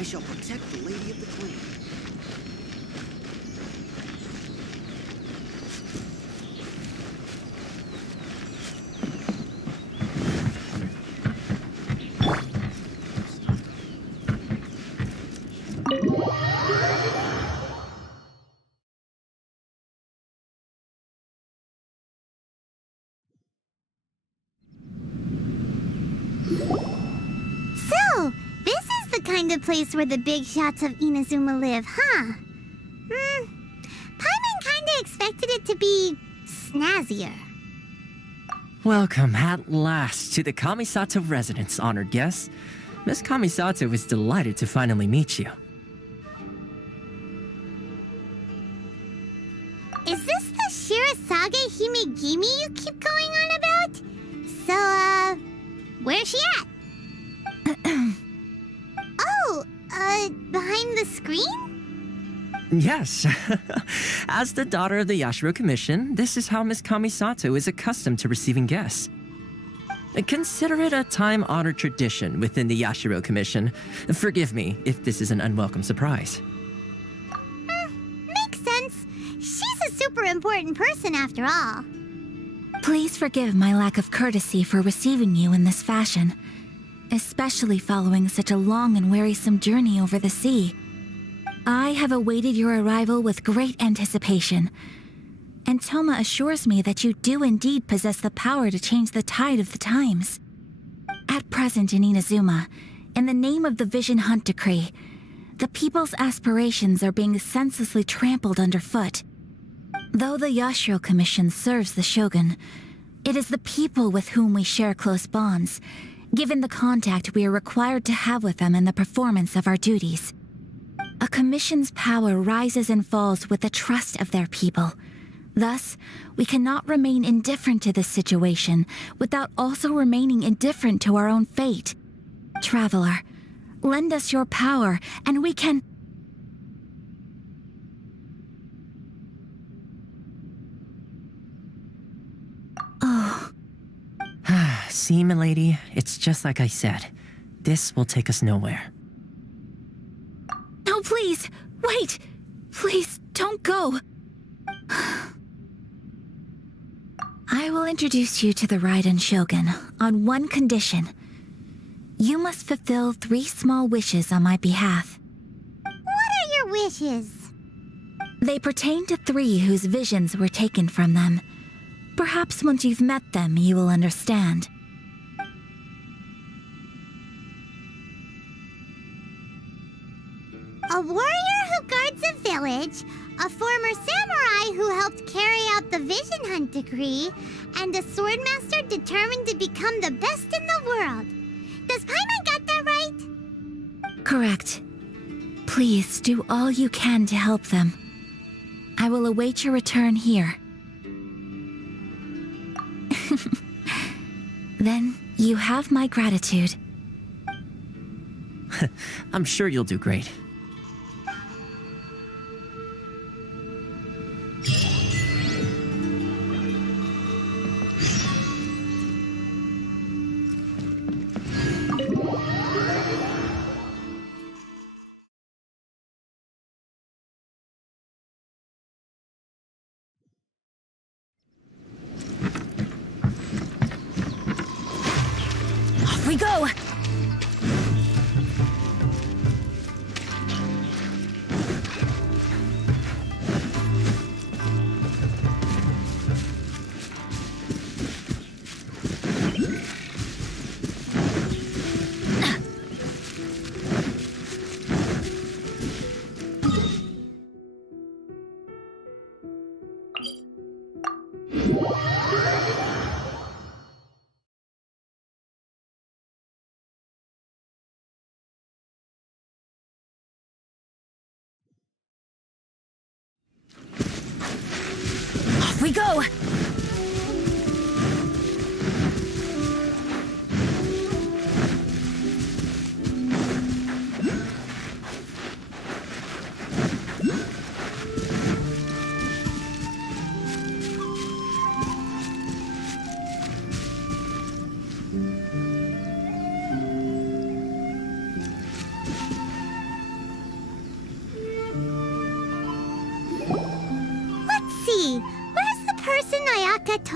I shall protect the lady of the clan. So, this is the kind of place where the big shots of Inazuma live, huh? Paimon kinda expected it to be snazzier. Welcome at last to the Kamisato residence, honored guests. Miss Kamisato is delighted to finally meet you. Is this the Shirasage Himegimi you keep going on about? So, where's she at? Oh, behind the screen? Yes. As the daughter of the Yashiro Commission, this is how Miss Kamisato is accustomed to receiving guests. Consider it a time-honored tradition within the Yashiro Commission. Forgive me if this is an unwelcome surprise. Makes sense. She's a super important person after all. Please forgive my lack of courtesy for receiving you in this fashion, especially following such a long and wearisome journey over the sea. I have awaited your arrival with great anticipation, and Toma assures me that you do indeed possess the power to change the tide of the times. At present in Inazuma, in the name of the Vision Hunt Decree, the people's aspirations are being senselessly trampled underfoot. Though the Yashiro Commission serves the Shogun, it is the people with whom we share close bonds, given the contact we are required to have with them in the performance of our duties. A commission's power rises and falls with the trust of their people. Thus, we cannot remain indifferent to this situation without also remaining indifferent to our own fate. Traveler, lend us your power, and we can... Oh... See, milady, it's just like I said. This will take us nowhere. No, please! Wait! Please, don't go! I will introduce you to the Raiden Shogun on one condition. You must fulfill 3 small wishes on my behalf. What are your wishes? They pertain to 3 whose visions were taken from them. Perhaps once you've met them, you will understand. A warrior who guards a village, a former samurai who helped carry out the Vision Hunt Decree, and a swordmaster determined to become the best in the world. Does Paimon got that right? Correct. Please do all you can to help them. I will await your return here. Then you have my gratitude. I'm sure you'll do great. Off we go! Off we go!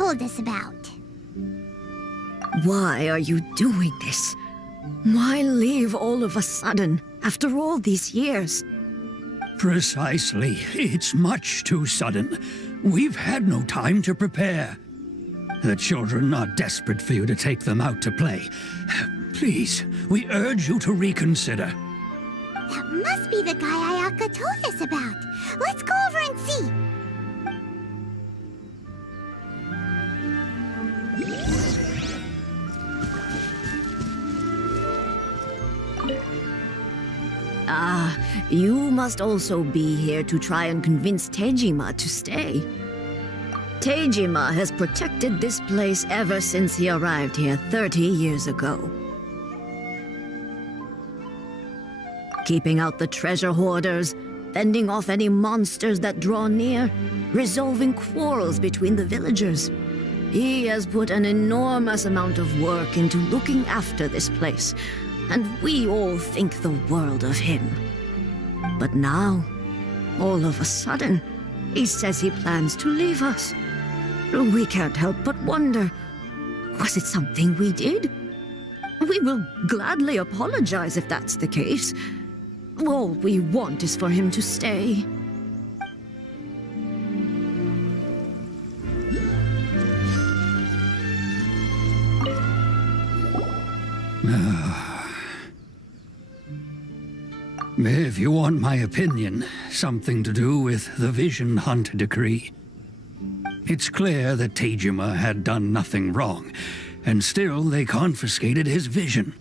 told us about. Why are you doing this? Why leave all of a sudden, after all these years? Precisely. It's much too sudden. We've had no time to prepare. The children are desperate for you to take them out to play. Please, we urge you to reconsider. That must be the guy Ayaka told us about. Let's go over and see. You must also be here to try and convince Tejima to stay. Tejima has protected this place ever since he arrived here 30 years ago. Keeping out the treasure hoarders, fending off any monsters that draw near, resolving quarrels between the villagers. He has put an enormous amount of work into looking after this place, and we all think the world of him. But now, all of a sudden, he says he plans to leave us. We can't help but wonder, was it something we did? We will gladly apologize if that's the case. All we want is for him to stay. If you want my opinion, something to do with the Vision Hunt decree. It's clear that Tejima had done nothing wrong, and still they confiscated his vision.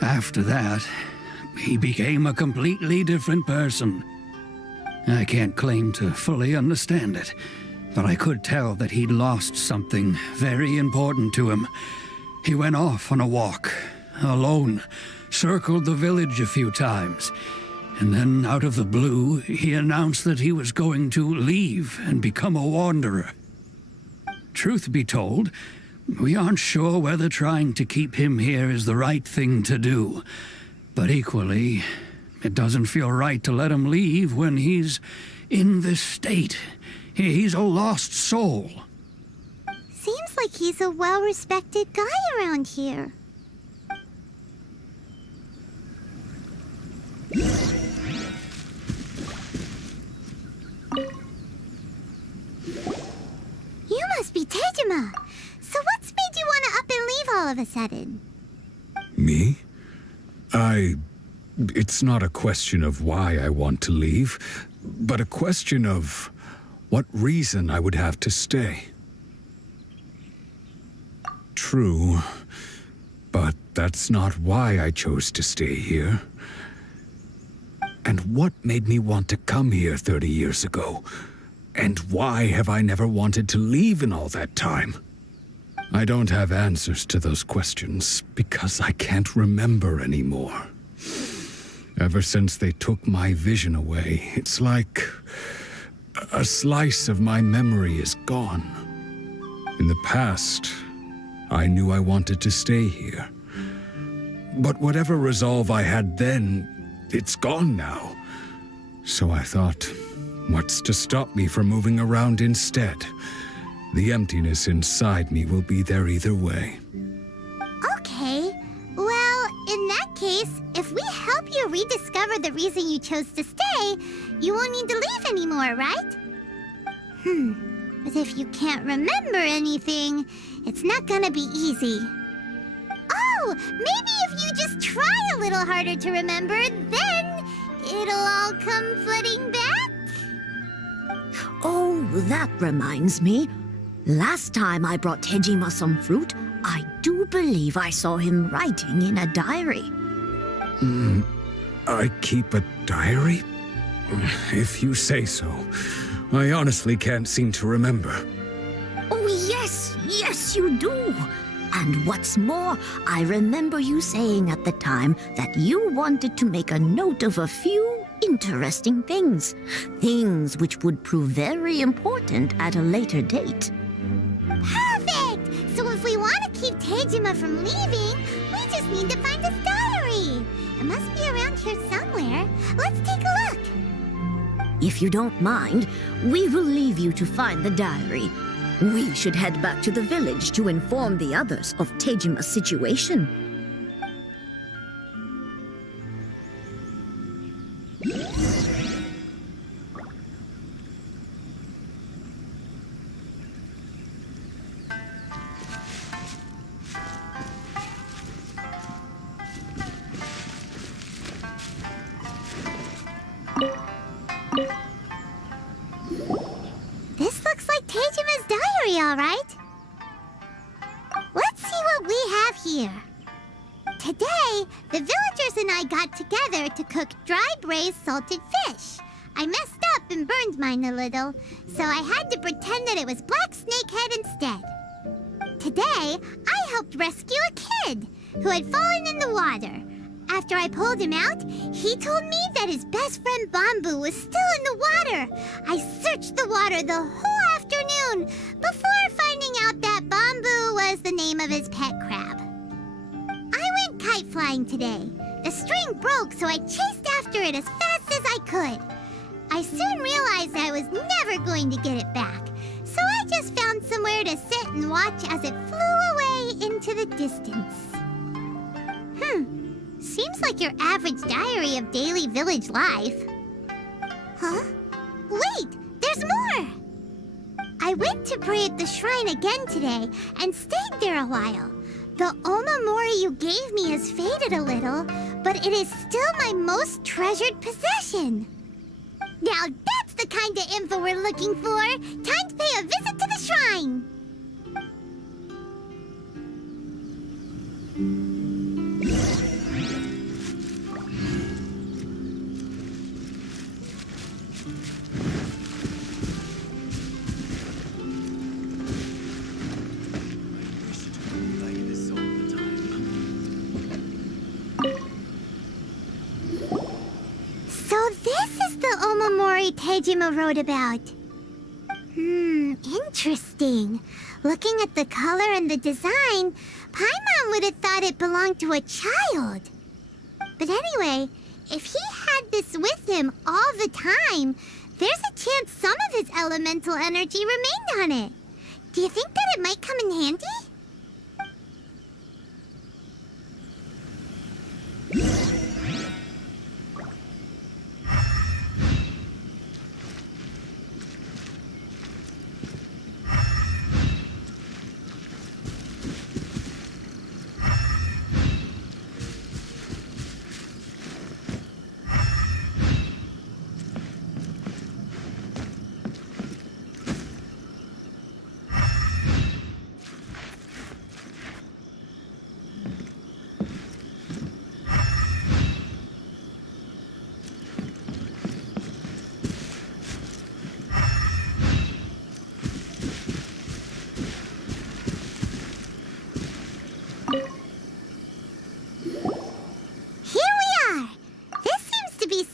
After that, he became a completely different person. I can't claim to fully understand it, but I could tell that he'd lost something very important to him. He went off on a walk, alone, circled the village a few times, and then out of the blue, he announced that he was going to leave and become a wanderer. Truth be told, we aren't sure whether trying to keep him here is the right thing to do. But equally, it doesn't feel right to let him leave when he's in this state. He's a lost soul. Seems like he's a well-respected guy around here. You must be Tejima. So what's made you want to up and leave all of a sudden? Me? It's not a question of why I want to leave, but a question of what reason I would have to stay. True, but that's not why I chose to stay here. And what made me want to come here 30 years ago? And why have I never wanted to leave in all that time? I don't have answers to those questions because I can't remember anymore. Ever since they took my vision away, it's like a slice of my memory is gone. In the past, I knew I wanted to stay here. But whatever resolve I had then, it's gone now. So I thought, what's to stop me from moving around instead? The emptiness inside me will be there either way. Okay. Well, in that case, if we help you rediscover the reason you chose to stay, you won't need to leave anymore, right? But if you can't remember anything, it's not gonna be easy. Oh, maybe if you just try a little harder to remember, then it'll all come flooding back? Oh, that reminds me. Last time I brought Tejima some fruit, I do believe I saw him writing in a diary. I keep a diary? If you say so. I honestly can't seem to remember. Oh, yes, you do. And what's more, I remember you saying at the time that you wanted to make a note of a few interesting things. Things which would prove very important at a later date. Perfect! So if we want to keep Tejima from leaving, we just need to find his diary. It must be around here somewhere. Let's take a look. If you don't mind, we will leave you to find the diary. We should head back to the village to inform the others of Tejima's situation. This looks like Tejima's diary, all right. Let's see what we have here. Today, the villagers and I got together to cook dry braised salted fish. I messed up and burned mine a little, so I had to pretend that it was black snakehead instead. Today, I helped rescue a kid who had fallen in the water. After I pulled him out, he told me that his best friend Bamboo was still in the water. I searched the water the whole afternoon before finding out that Bamboo was the name of his pet crab. I went kite flying today. The string broke, so I chased after it as fast as I could. I soon realized I was never going to get it back, so I just found somewhere to sit and watch as it flew away into the distance. Seems like your average diary of daily village life. Huh? Wait, there's more! I went to pray at the shrine again today and stayed there a while. The Omamori you gave me has faded a little, but it is still my most treasured possession. Now that's the kind of info we're looking for. Time to pay a visit to the shrine. So this is the Omamori Tejima wrote about. Interesting. Looking at the color and the design, Paimon would have thought it belonged to a child. But anyway, if he had this with him all the time, there's a chance some of his elemental energy remained on it. Do you think that it might come in handy?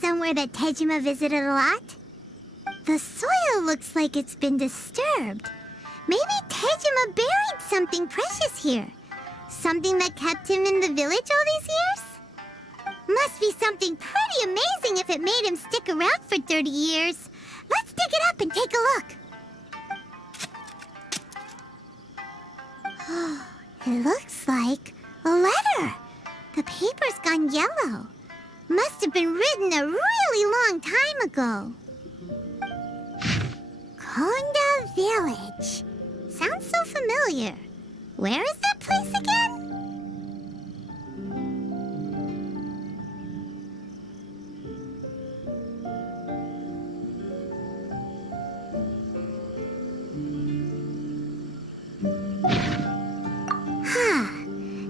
Somewhere that Tejima visited a lot. The soil looks like it's been disturbed. Maybe Tejima buried something precious here. Something that kept him in the village all these years? Must be something pretty amazing if it made him stick around for 30 years. Let's dig it up and take a look. It looks like a letter. The paper's gone yellow. Must have been written a really long time ago. Konda Village. Sounds so familiar. Where is that place again?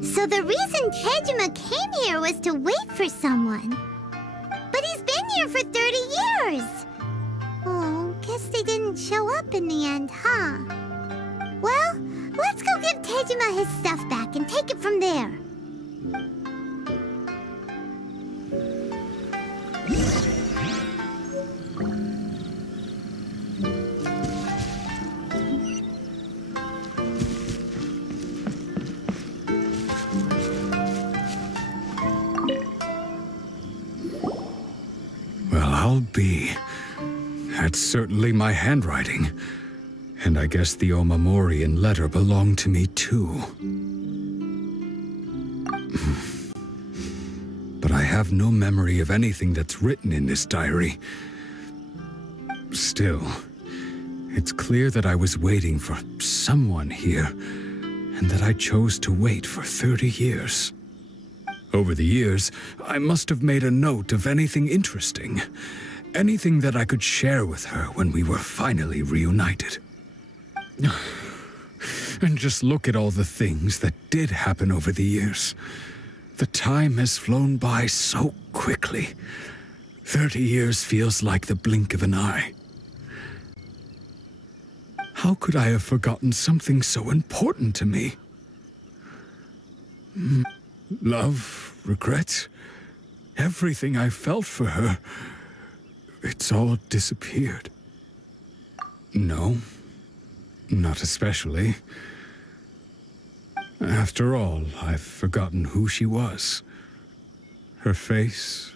So the reason Tejima came here was to wait for someone. But he's been here for 30 years. Oh, guess they didn't show up in the end, huh? Well, let's go give Tejima his stuff back and take it from there. I'll be. That's certainly my handwriting. And I guess the Omamorian letter belonged to me too. But I have no memory of anything that's written in this diary. Still, it's clear that I was waiting for someone here, and that I chose to wait for 30 years. Over the years, I must have made a note of anything interesting, anything that I could share with her when we were finally reunited. And just look at all the things that did happen over the years. The time has flown by so quickly. 30 years feels like the blink of an eye. How could I have forgotten something so important to me? Love, regret, everything I felt for her, it's all disappeared. No, not especially. After all, I've forgotten who she was. Her face,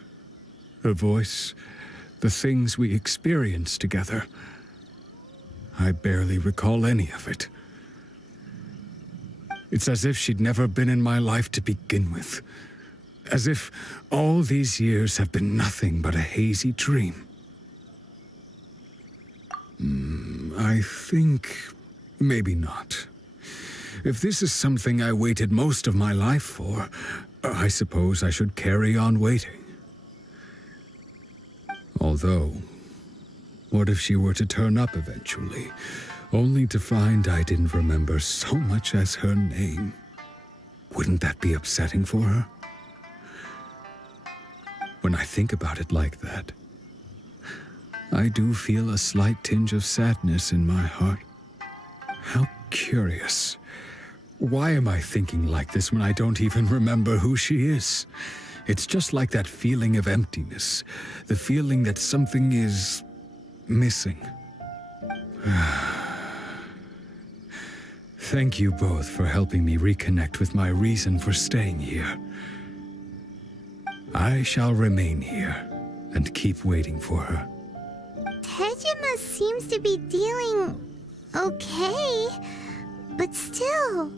her voice, the things we experienced together. I barely recall any of it. It's as if she'd never been in my life to begin with. As if all these years have been nothing but a hazy dream. I think maybe not. If this is something I waited most of my life for, I suppose I should carry on waiting. Although, what if she were to turn up eventually, only to find I didn't remember so much as her name? Wouldn't that be upsetting for her? When I think about it like that, I do feel a slight tinge of sadness in my heart. How curious. Why am I thinking like this when I don't even remember who she is? It's just like that feeling of emptiness, the feeling that something is missing. Thank you both for helping me reconnect with my reason for staying here. I shall remain here and keep waiting for her. Tejima seems to be dealing okay, but still,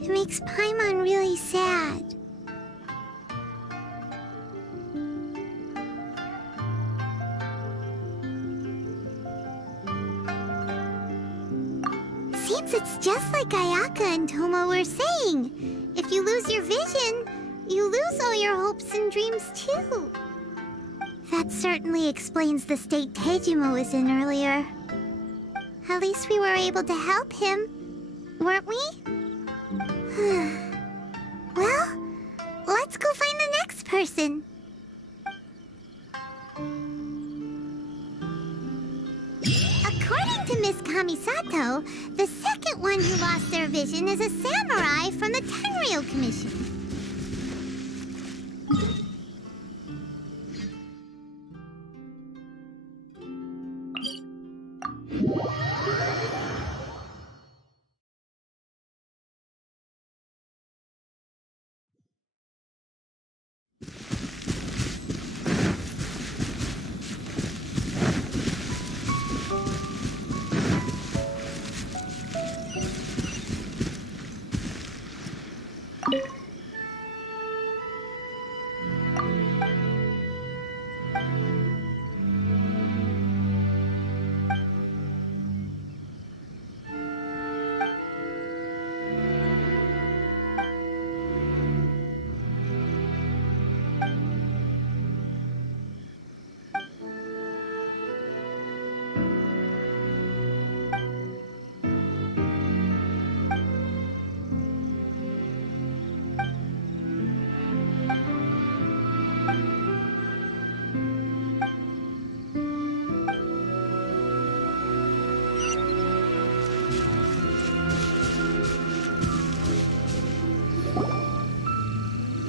it makes Paimon really sad. Seems it's just like Ayaka and Toma were saying. If you lose your vision, you lose all your hopes and dreams too. That certainly explains the state Tejima was in earlier. At least we were able to help him, weren't we? Well, let's go find the next person. According to Miss Kamisato, the second one who lost their vision is a samurai from the Tenryou Commission.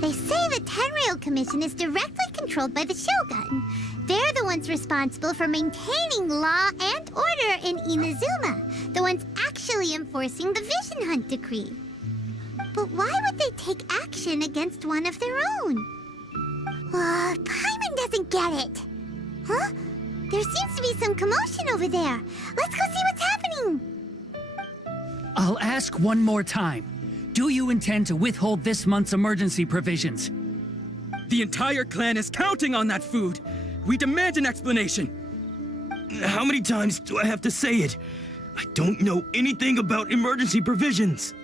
They say the Tenryou Commission is directly controlled by the Shogun. They're the ones responsible for maintaining law and order in Inazuma, the ones actually enforcing the Vision Hunt Decree. But why would they take action against one of their own? Paimon doesn't get it. Huh? There seems to be some commotion over there. Let's go see what's happening. I'll ask one more time. Do you intend to withhold this month's emergency provisions? The entire clan is counting on that food. We demand an explanation. How many times do I have to say it? I don't know anything about emergency provisions.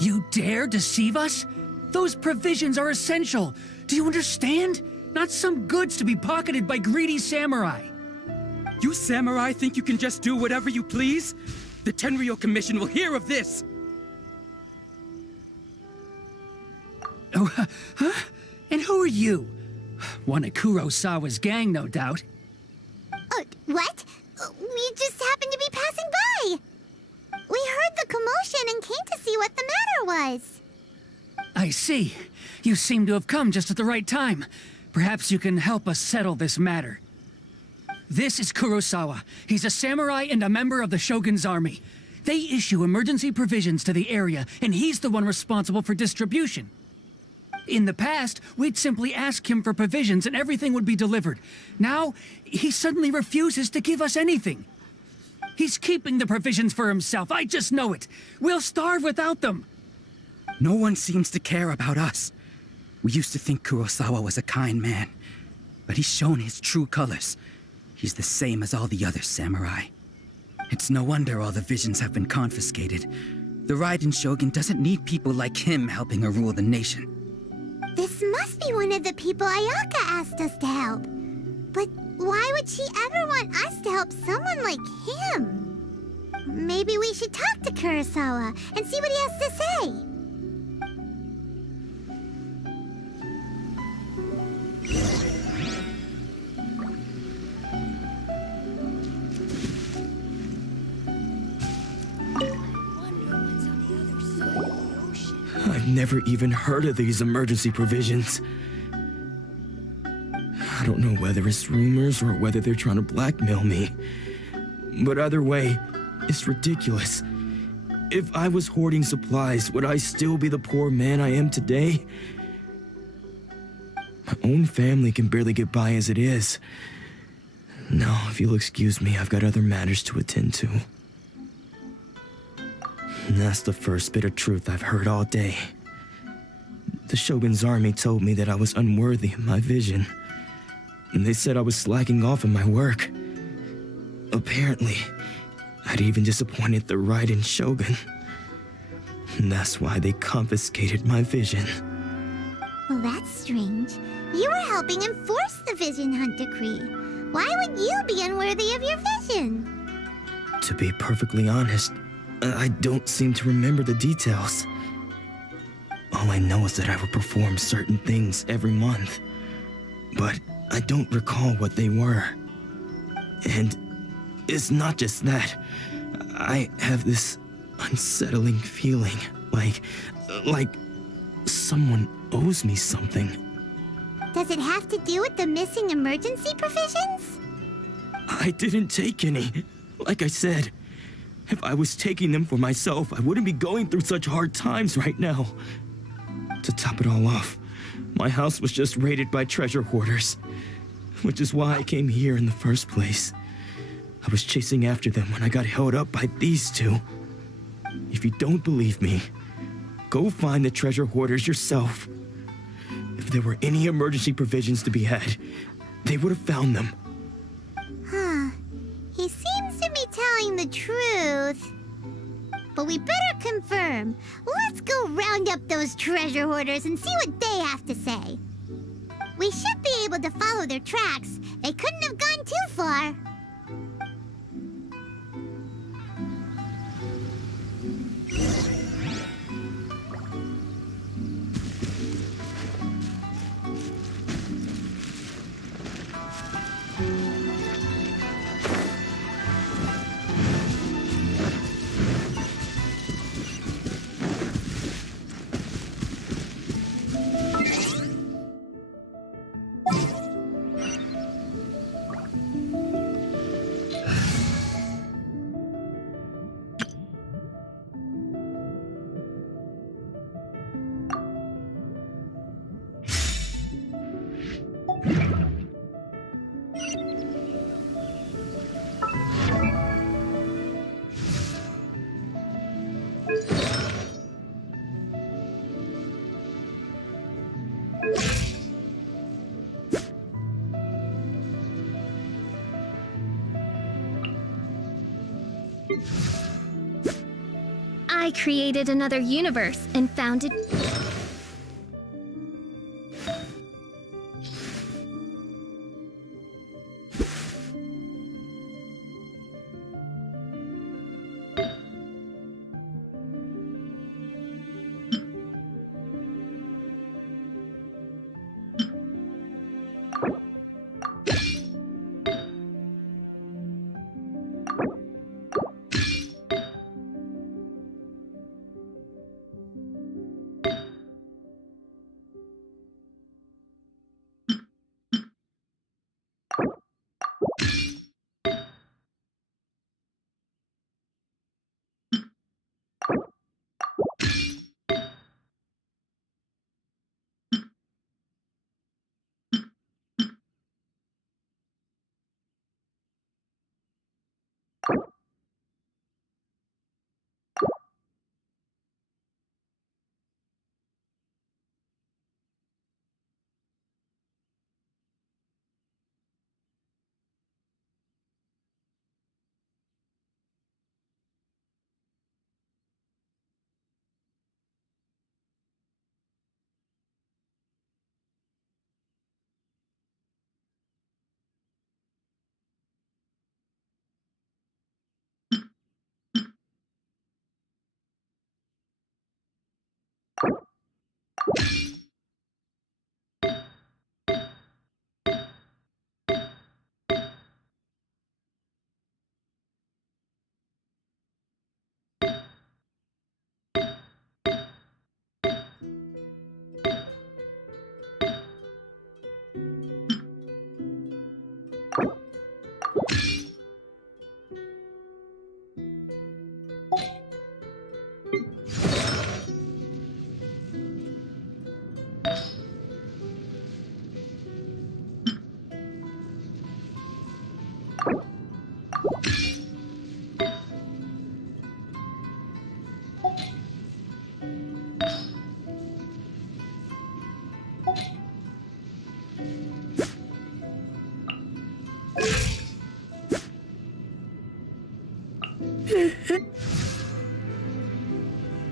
You dare deceive us? Those provisions are essential. Do you understand? Not some goods to be pocketed by greedy samurai. You samurai think you can just do whatever you please? The Tenryou Commission will hear of this! Oh, huh? And who are you? One of Kurosawa's gang, no doubt. What? We just happened to be passing by. We heard the commotion and came to see what the matter was. I see. You seem to have come just at the right time. Perhaps you can help us settle this matter. This is Kurosawa. He's a samurai and a member of the Shogun's army. They issue emergency provisions to the area, and he's the one responsible for distribution. In the past, we'd simply ask him for provisions and everything would be delivered. Now, he suddenly refuses to give us anything. He's keeping the provisions for himself, I just know it. We'll starve without them. No one seems to care about us. We used to think Kurosawa was a kind man, but he's shown his true colors. He's the same as all the other samurai. It's no wonder all the visions have been confiscated. The Raiden Shogun doesn't need people like him helping her rule the nation. This must be one of the people Ayaka asked us to help. But why would she ever want us to help someone like him? Maybe we should talk to Kurosawa and see what he has to say. I've never even heard of these emergency provisions. I don't know whether it's rumors or whether they're trying to blackmail me. But either way, it's ridiculous. If I was hoarding supplies, would I still be the poor man I am today? My own family can barely get by as it is. Now, if you'll excuse me, I've got other matters to attend to. And that's the first bit of truth I've heard all day. The Shogun's army told me that I was unworthy of my vision. And they said I was slacking off in my work. Apparently, I'd even disappointed the Raiden Shogun. And that's why they confiscated my vision. Well, that's strange. You were helping enforce the Vision Hunt Decree. Why would you be unworthy of your vision? To be perfectly honest, I don't seem to remember the details. All I know is that I would perform certain things every month. But I don't recall what they were. And it's not just that. I have this unsettling feeling, like someone owes me something. Does it have to do with the missing emergency provisions? I didn't take any. Like I said, if I was taking them for myself, I wouldn't be going through such hard times right now. To top it all off, my house was just raided by treasure hoarders, which is why I came here in the first place. I was chasing after them when I got held up by these two. If you don't believe me, go find the treasure hoarders yourself. If there were any emergency provisions to be had, they would have found them. Huh. He seems to be telling the truth. But we better confirm. Let's go round up those treasure hoarders and see what they have to say. We should be able to follow their tracks. They couldn't have gone too far. I created another universe and founded...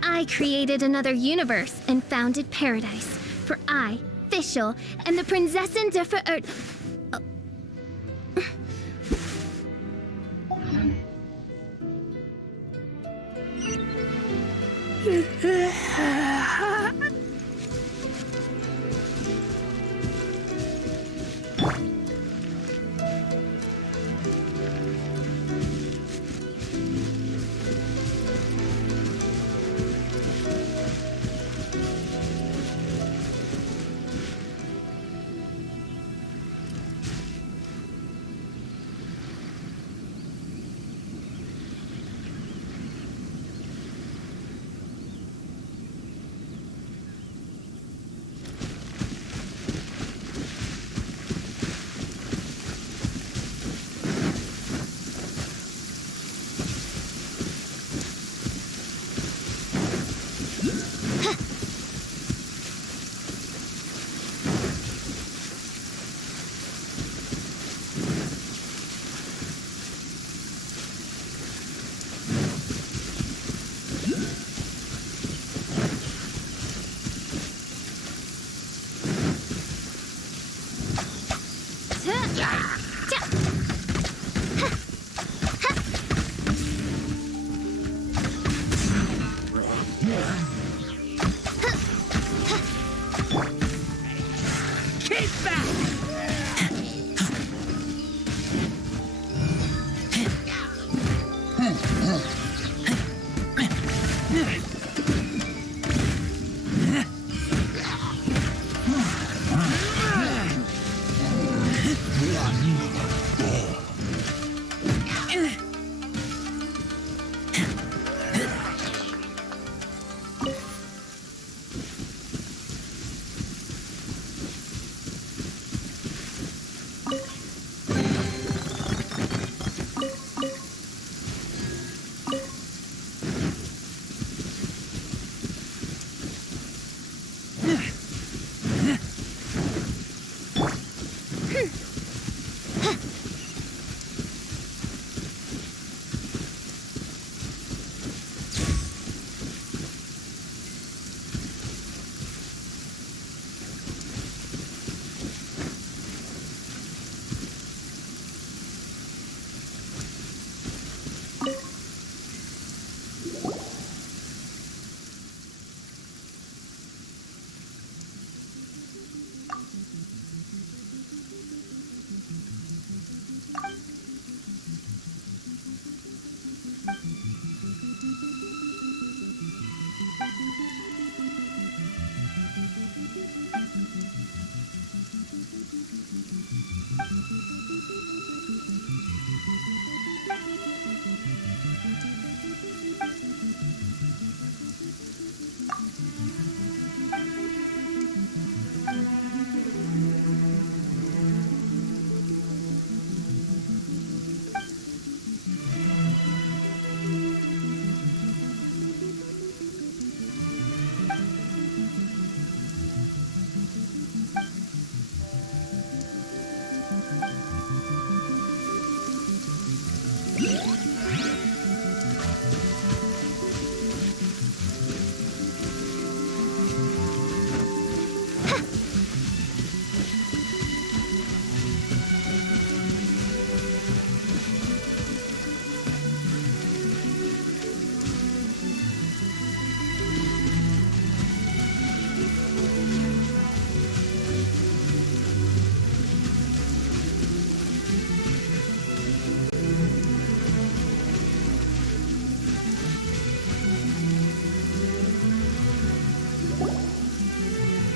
I created another universe and founded paradise for I, Fischl, and the Prinzessin de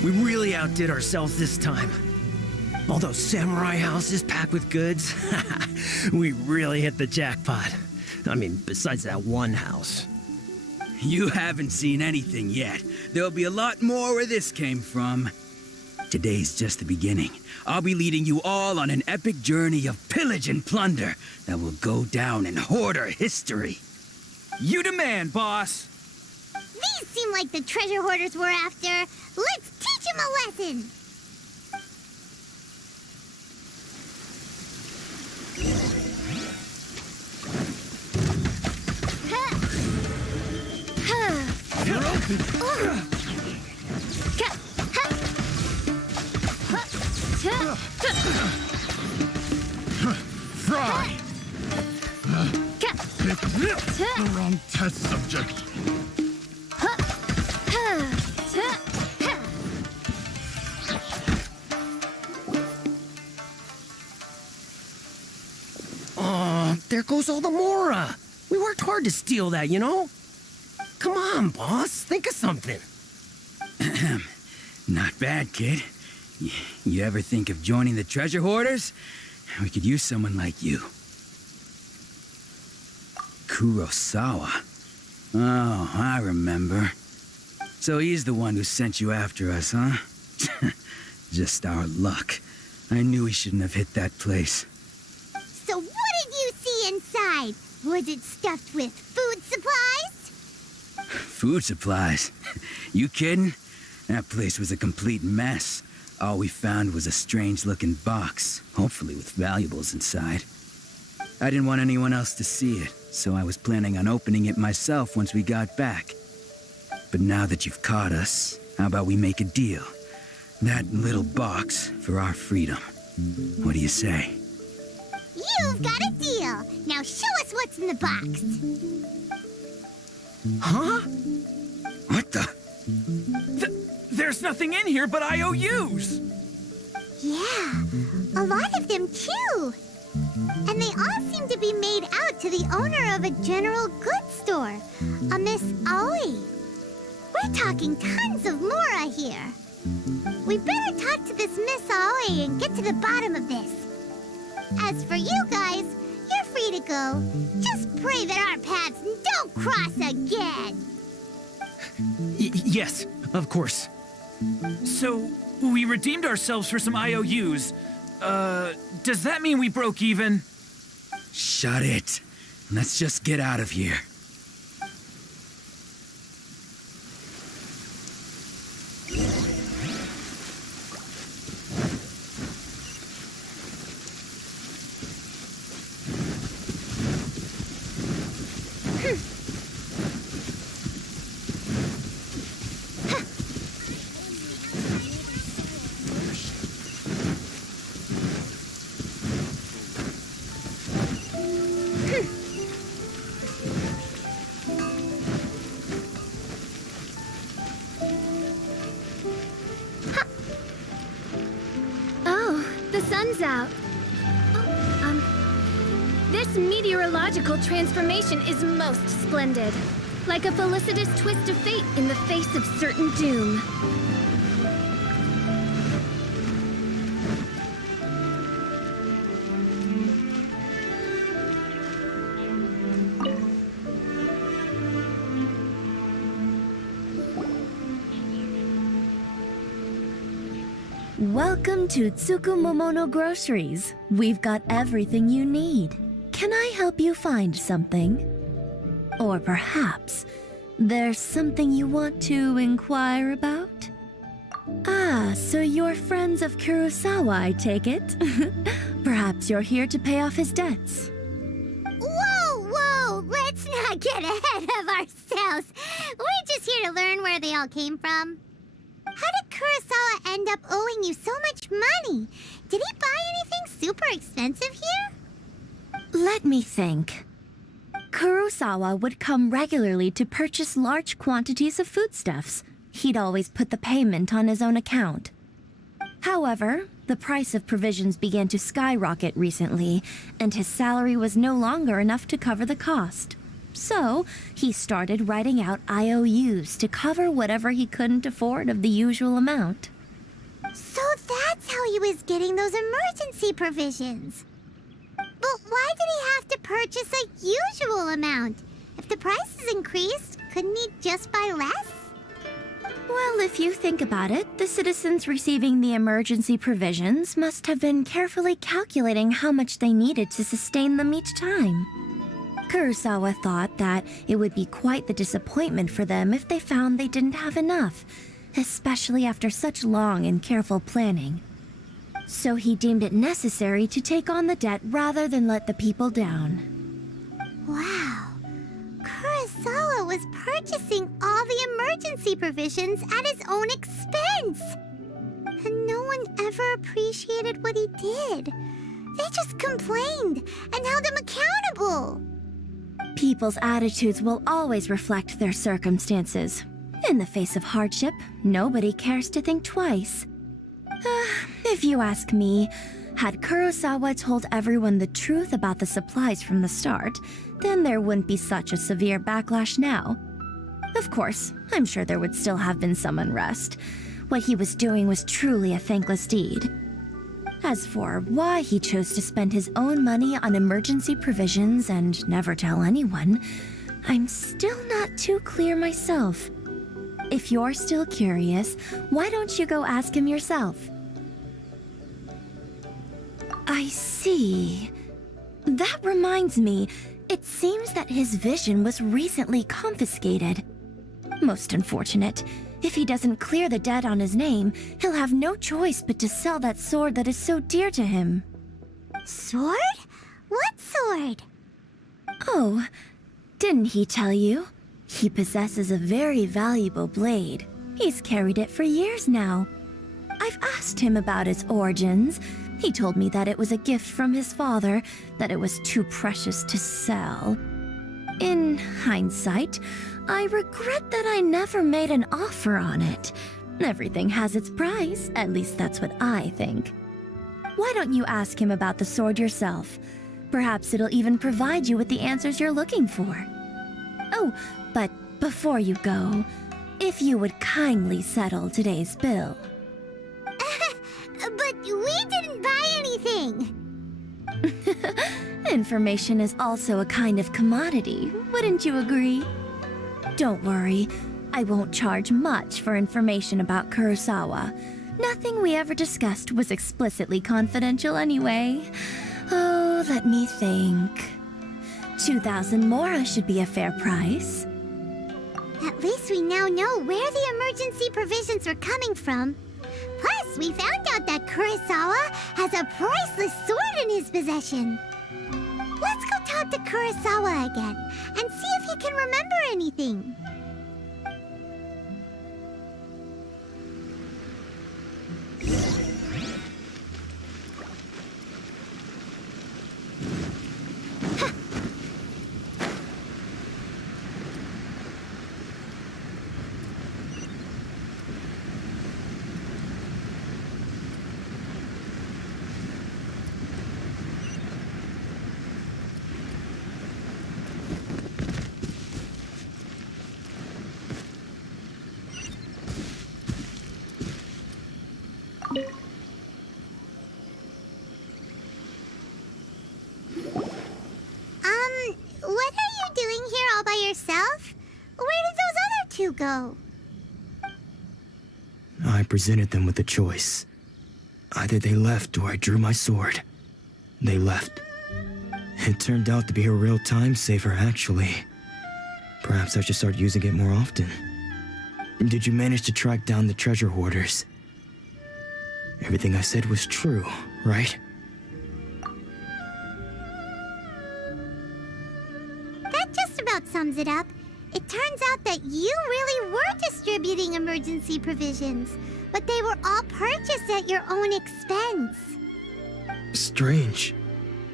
We really outdid ourselves this time. All those samurai houses packed with goods. We really hit the jackpot. I mean, besides that one house. You haven't seen anything yet. There'll be a lot more where this came from. Today's just the beginning. I'll be leading you all on an epic journey of pillage and plunder that will go down in hoarder history. You demand, boss! These seem like the treasure hoarders we're after. Let's teach them a lesson. Fry! Picked the wrong test subject. There goes all the Mora. We worked hard to steal that, you know? Come on, boss. Think of something. Not bad, kid. You ever think of joining the treasure hoarders? We could use someone like you. Kurosawa. Oh, I remember. So he's the one who sent you after us, huh? Just our luck. I knew we shouldn't have hit that place. So what did you see inside? Was it stuffed with food supplies? Food supplies? You kidding? That place was a complete mess. All we found was a strange-looking box, hopefully with valuables inside. I didn't want anyone else to see it, so I was planning on opening it myself once we got back. But now that you've caught us, how about we make a deal? That little box for our freedom. What do you say? You've got a deal. Now show us what's in the box. Huh? What the? There's nothing in here but IOUs! Yeah, a lot of them too. And they all seem to be made out to the owner of a general goods store, a Miss Aoi. We're talking tons of Mora here. We better talk to this Miss Aoi and get to the bottom of this. As for you guys, you're free to go. Just pray that our paths don't cross again. Yes, of course. So, we redeemed ourselves for some IOUs. Does that mean we broke even? Shut it. Let's just get out of here. Sun's out. This meteorological transformation is most splendid. Like a felicitous twist of fate in the face of certain doom. Welcome to Tsukumomono Groceries. We've got everything you need. Can I help you find something? Or perhaps there's something you want to inquire about? Ah, so you're friends of Kurosawa, I take it? Perhaps you're here to pay off his debts. Whoa! not get ahead of ourselves. We're just here to learn where they all came from. How did Kurosawa end up owing you so much money? Did he buy anything super expensive here? Let me think. Kurosawa would come regularly to purchase large quantities of foodstuffs. He'd always put the payment on his own account. However, the price of provisions began to skyrocket recently, and his salary was no longer enough to cover the cost. So, he started writing out IOUs to cover whatever he couldn't afford of the usual amount. So that's how he was getting those emergency provisions. But why did he have to purchase a usual amount? If the prices increased, couldn't he just buy less? Well, if you think about it, the citizens receiving the emergency provisions must have been carefully calculating how much they needed to sustain them each time. Kurosawa thought that it would be quite the disappointment for them if they found they didn't have enough, especially after such long and careful planning. So he deemed it necessary to take on the debt rather than let the people down. Wow. Kurosawa was purchasing all the emergency provisions at his own expense. And no one ever appreciated what he did. They just complained and held him accountable. People's attitudes will always reflect their circumstances. In the face of hardship, nobody cares to think twice. If you ask me, had Kurosawa told everyone the truth about the supplies from the start, then there wouldn't be such a severe backlash now. Of course, I'm sure there would still have been some unrest. What he was doing was truly a thankless deed. As for why he chose to spend his own money on emergency provisions and never tell anyone, I'm still not too clear myself. If you're still curious, why don't you go ask him yourself? I see. That reminds me, it seems that his vision was recently confiscated. Most unfortunate. If he doesn't clear the debt on his name, he'll have no choice but to sell that sword that is so dear to him. Sword? What sword? Oh, didn't he tell you? He possesses a very valuable blade. He's carried it for years now. I've asked him about its origins. He told me that it was a gift from his father, that it was too precious to sell. In hindsight, I regret that I never made an offer on it. Everything has its price, at least that's what I think. Why don't you ask him about the sword yourself? Perhaps it'll even provide you with the answers you're looking for. Oh, but before you go, if you would kindly settle today's bill. But we didn't buy anything. Information is also a kind of commodity, wouldn't you agree? Don't worry, I won't charge much for information about Kurosawa. Nothing we ever discussed was explicitly confidential anyway. Oh, let me think. 2,000 mora should be a fair price. At least we now know where the emergency provisions were coming from. Plus, we found out that Kurosawa has a priceless sword in his possession. Let's go talk to Kurosawa again and see if he can remember anything. What are you doing here all by yourself? Where did those other two go? I presented them with a choice. Either they left or I drew my sword. They left. It turned out to be a real time saver, actually. Perhaps I should start using it more often. Did you manage to track down the treasure hoarders? Everything I said was true, right? That just about sums sums it up. It turns out that you really were distributing emergency provisions, but they were all purchased at your own expense. Strange.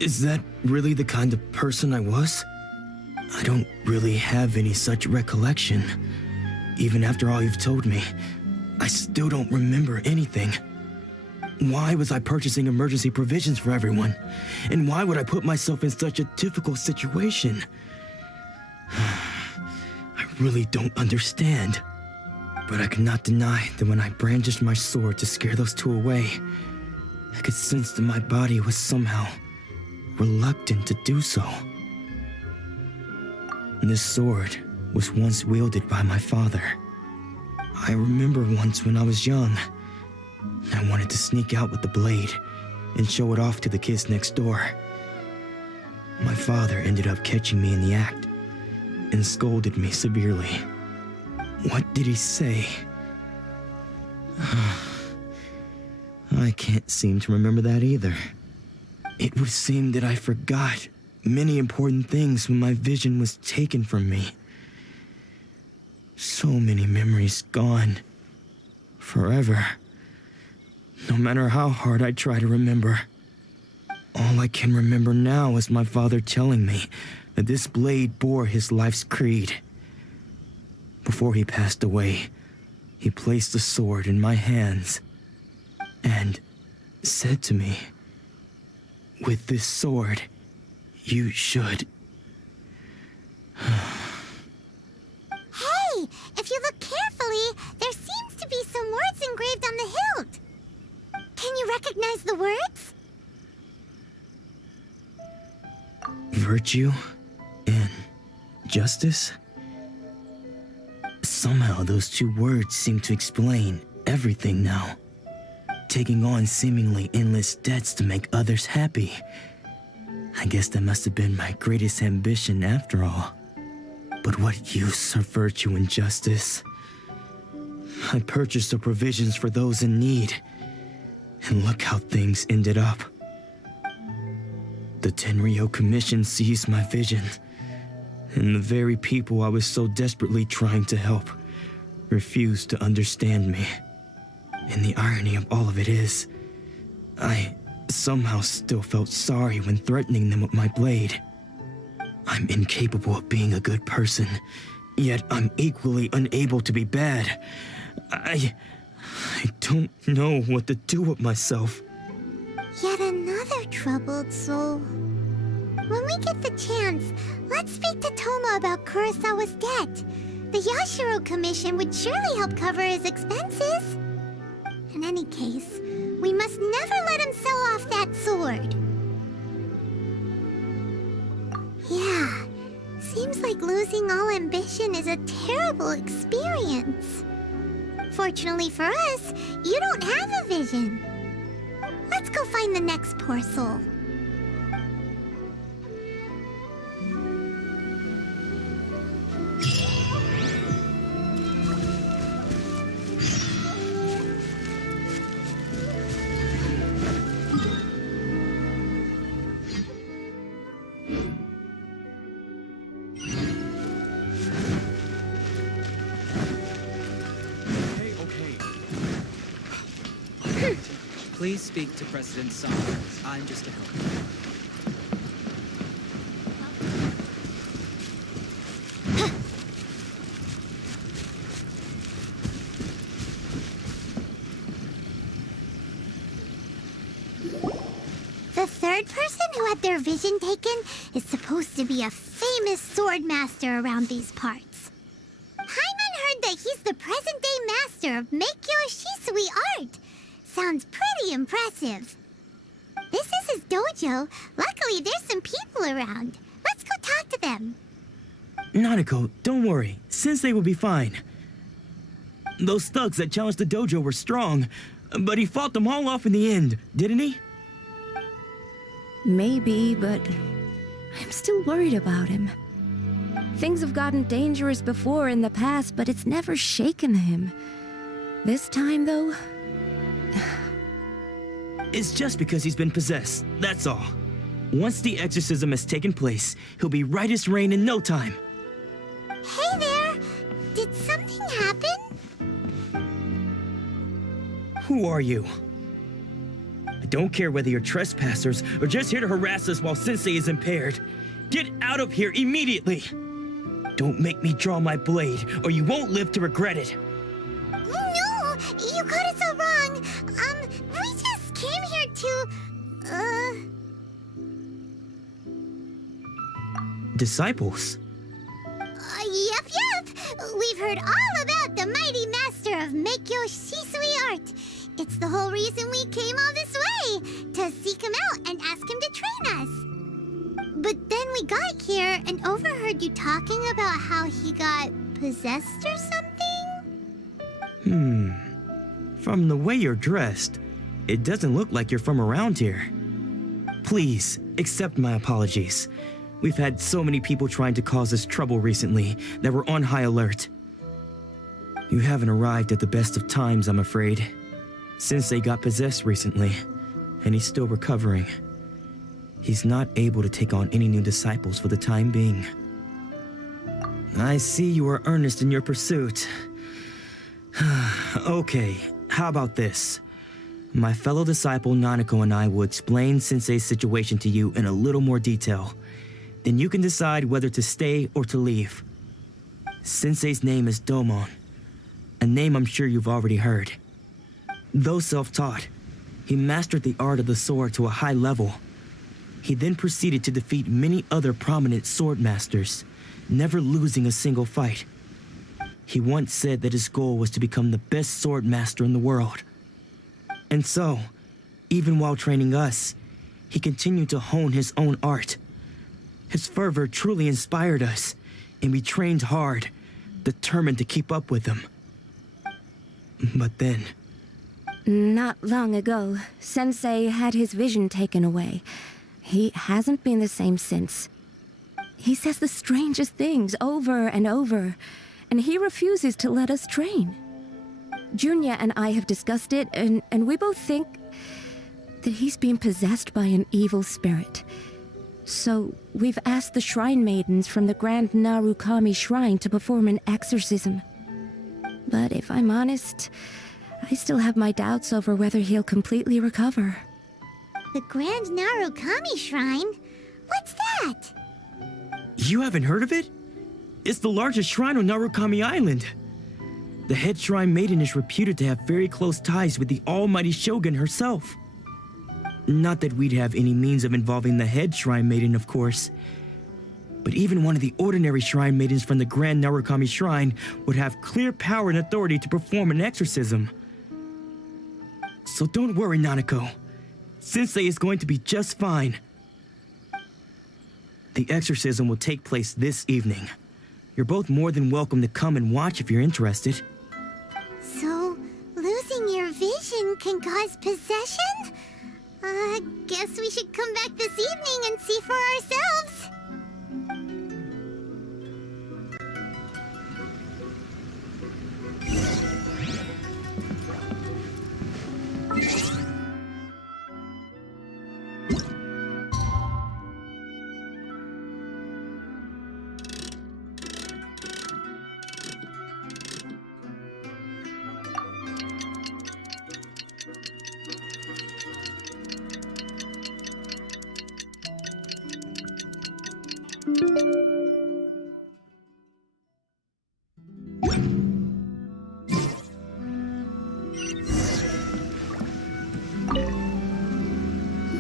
Is that really the kind of person I was? I don't really have any such recollection. Even after all you've told me, I still don't remember anything. Why was I purchasing emergency provisions for everyone? And why would I put myself in such a difficult situation? I really don't understand. But I cannot deny that when I brandished my sword to scare those two away, I could sense that my body was somehow reluctant to do so. This sword was once wielded by my father. I remember once when I was young, I wanted to sneak out with the blade and show it off to the kids next door. My father ended up catching me in the act and scolded me severely. What did he say? I can't seem to remember that either. It would seem that I forgot many important things when my vision was taken from me. So many memories gone. Forever. No matter how hard I try to remember. All I can remember now is my father telling me that this blade bore his life's creed. Before he passed away, he placed the sword in my hands and said to me, "With this sword, you should..." Hey, if you look carefully, there seems to be some words engraved on the hilt. Can you recognize the words? Virtue and justice? Somehow those two words seem to explain everything now. Taking on seemingly endless debts to make others happy. I guess that must have been my greatest ambition after all. But what use of virtue and justice? I purchased the provisions for those in need, and look how things ended up. The Tenryo Commission seized my vision, and the very people I was so desperately trying to help refused to understand me. And the irony of all of it is, I somehow still felt sorry when threatening them with my blade. I'm incapable of being a good person, yet I'm equally unable to be bad. I don't know what to do with myself. Yet another troubled soul. When we get the chance, let's speak to Toma about Kurosawa's debt. The Yashiro Commission would surely help cover his expenses. In any case, we must never let him sell off that sword. Yeah, seems like losing all ambition is a terrible experience. Fortunately for us, you don't have a vision. Let's go find the next poor soul. Please speak to President Sama. I'm just a helper. The third person who had their vision taken is supposed to be a famous sword master around these parts. Hyman heard that he's the present-day master of Meikyo Shisui art. Sounds pretty impressive. This is his dojo. Luckily, there's some people around. Let's go talk to them. Nanako, don't worry. Sensei will be fine. Those thugs that challenged the dojo were strong, but he fought them all off in the end, didn't he? Maybe, but I'm still worried about him. Things have gotten dangerous before in the past, but it's never shaken him. This time, though... It's just because he's been possessed, that's all. Once the exorcism has taken place, he'll be right as rain in no time. Hey there! Did something happen? Who are you? I don't care whether you're trespassers or just here to harass us while Sensei is impaired. Get out of here immediately! Don't make me draw my blade, or you won't live to regret it. No! You got it so wrong! We just came here to... Disciples? Yep! We've heard all about the mighty master of Meikyo Shisui art. It's the whole reason we came all this way, to seek him out and ask him to train us. But then we got here and overheard you talking about how he got possessed or something? From the way you're dressed, it doesn't look like you're from around here. Please, accept my apologies. We've had so many people trying to cause us trouble recently that we're on high alert. You haven't arrived at the best of times, I'm afraid. Sensei got possessed recently, and he's still recovering. He's not able to take on any new disciples for the time being. I see you are earnest in your pursuit. Okay, how about this? My fellow disciple Nanako and I will explain Sensei's situation to you in a little more detail. Then you can decide whether to stay or to leave. Sensei's name is Domon, a name I'm sure you've already heard. Though self-taught, he mastered the art of the sword to a high level. He then proceeded to defeat many other prominent sword masters, never losing a single fight. He once said that his goal was to become the best sword master in the world. And so, even while training us, he continued to hone his own art. His fervor truly inspired us, and we trained hard, determined to keep up with him. But then... Not long ago, Sensei had his vision taken away. He hasn't been the same since. He says the strangest things over and over, and he refuses to let us train. Junya and I have discussed it, and we both think that he's being possessed by an evil spirit. So we've asked the shrine maidens from the Grand Narukami Shrine to perform an exorcism. But if I'm honest, I still have my doubts over whether he'll completely recover. The Grand Narukami Shrine? What's that? You haven't heard of it? It's the largest shrine on Narukami Island. The head shrine maiden is reputed to have very close ties with the almighty Shogun herself. Not that we'd have any means of involving the head shrine maiden, of course. But even one of the ordinary shrine maidens from the Grand Narukami Shrine would have clear power and authority to perform an exorcism. So don't worry, Nanako. Sensei is going to be just fine. The exorcism will take place this evening. You're both more than welcome to come and watch if you're interested. So, losing your vision can cause possession? Guess we should come back this evening and see for ourselves.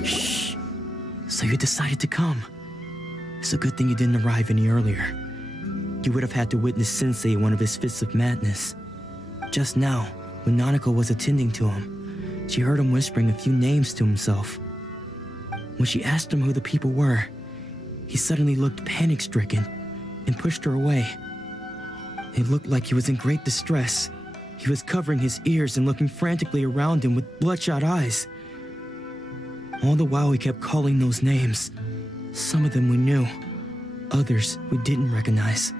Shh. So you decided to come. It's a good thing you didn't arrive any earlier. You would have had to witness Sensei in one of his fits of madness. Just now, when Nanako was attending to him, she heard him whispering a few names to himself. When she asked him who the people were, he suddenly looked panic-stricken and pushed her away. It looked like he was in great distress. He was covering his ears and looking frantically around him with bloodshot eyes. All the while he kept calling those names. Some of them we knew, others we didn't recognize.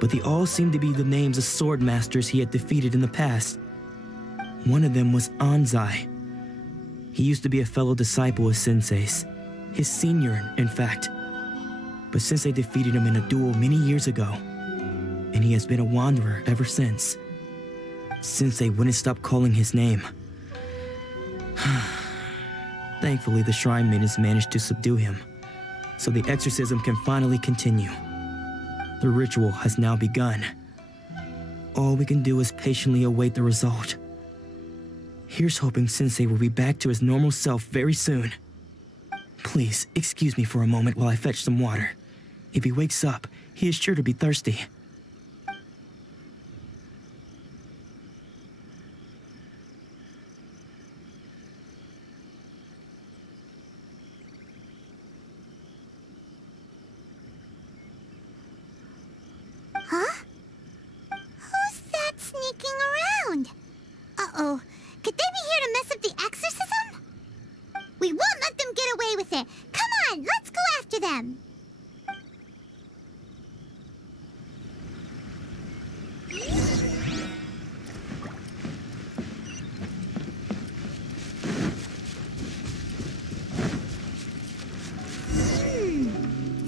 But they all seemed to be the names of sword masters he had defeated in the past. One of them was Anzai. He used to be a fellow disciple of Sensei's, his senior, in fact. But Sensei defeated him in a duel many years ago. and he has been a wanderer ever since. Sensei wouldn't stop calling his name. Thankfully, the shrine maidens managed to subdue him, so the exorcism can finally continue. The ritual has now begun. All we can do is patiently await the result. Here's hoping Sensei will be back to his normal self very soon. Please, excuse me for a moment while I fetch some water. If he wakes up, he is sure to be thirsty. Huh? Who's that sneaking around? Uh-oh. Could they be here to mess up the exorcism? We won't let them get away with it. Come on, let's go after them.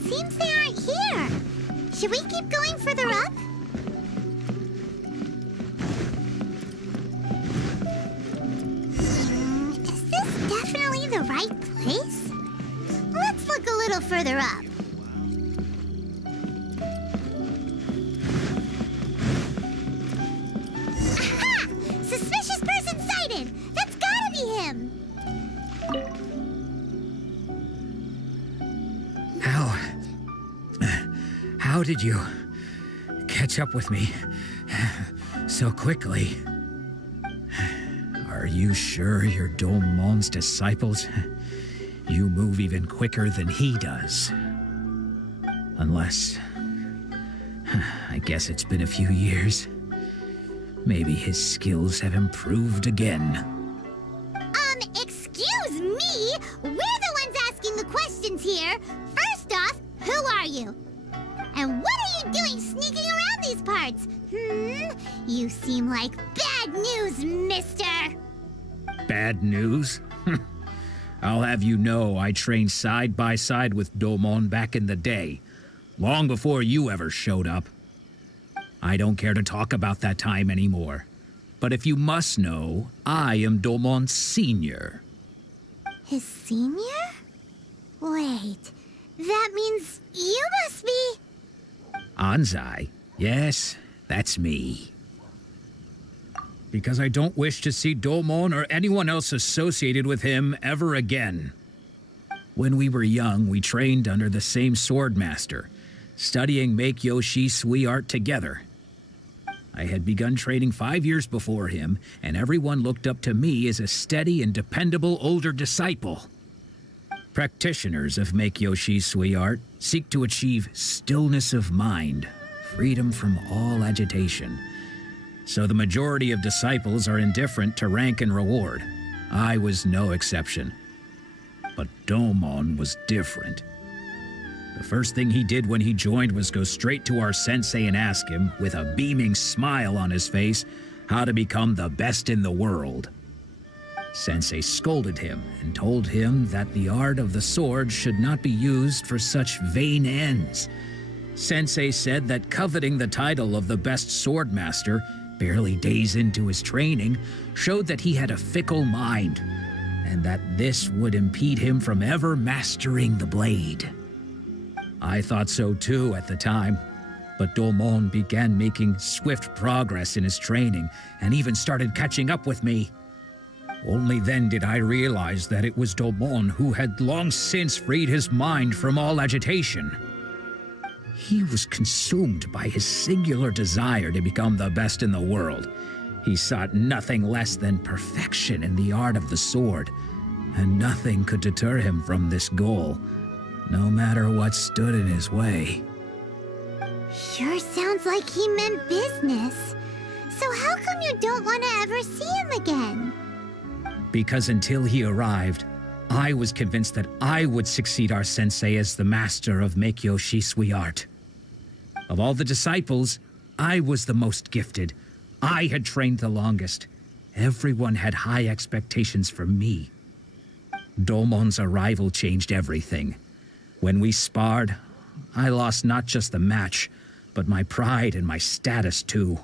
Seems they aren't here. Should we keep going further up? Is this definitely the right place? Let's look a little further up. Aha! Suspicious person sighted! That's gotta be him! How did you catch up with me so quickly? Are you sure you're Domon's disciples? You move even quicker than he does. Unless... I guess it's been a few years. Maybe his skills have improved again. Excuse me? We're the ones asking the questions here. First off, who are you? And what are you doing sneaking around these parts? You seem like bad news, mister! Bad news? I'll have you know I trained side by side with Domon back in the day, long before you ever showed up. I don't care to talk about that time anymore. But if you must know, I am Domon's senior. His senior? Wait, that means you must be... Anzai? Yes, that's me. Because I don't wish to see Domon or anyone else associated with him ever again. When we were young, we trained under the same swordmaster, studying Make-Yoshi Sui art together. I had begun training 5 years before him, and everyone looked up to me as a steady and dependable older disciple. Practitioners of Make-Yoshi Sui art seek to achieve stillness of mind, freedom from all agitation. So the majority of disciples are indifferent to rank and reward. I was no exception. But Domon was different. The first thing he did when he joined was go straight to our sensei and ask him, with a beaming smile on his face, how to become the best in the world. Sensei scolded him and told him that the art of the sword should not be used for such vain ends. Sensei said that coveting the title of the best swordmaster, barely days into his training, showed that he had a fickle mind, and that this would impede him from ever mastering the blade. I thought so too at the time, but Domon began making swift progress in his training and even started catching up with me. Only then did I realize that it was Domon who had long since freed his mind from all agitation. He was consumed by his singular desire to become the best in the world. He sought nothing less than perfection in the art of the sword, and nothing could deter him from this goal, no matter what stood in his way. Sure sounds like he meant business. So how come you don't want to ever see him again? Because until he arrived, I was convinced that I would succeed our sensei as the master of Make-Yoshi Sui art. Of all the disciples, I was the most gifted. I had trained the longest. Everyone had high expectations for me. Domon's arrival changed everything. When we sparred, I lost not just the match, but my pride and my status too.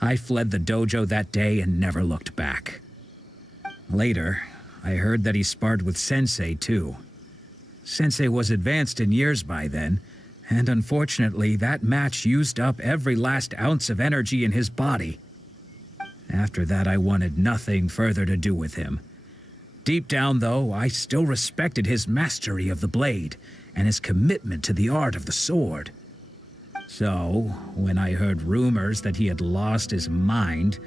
I fled the dojo that day and never looked back. Later, I heard that he sparred with Sensei too. Sensei was advanced in years by then, and unfortunately that match used up every last ounce of energy in his body. After that, I wanted nothing further to do with him. Deep down, though, I still respected his mastery of the blade and his commitment to the art of the sword. So, when I heard rumors that he had lost his mind,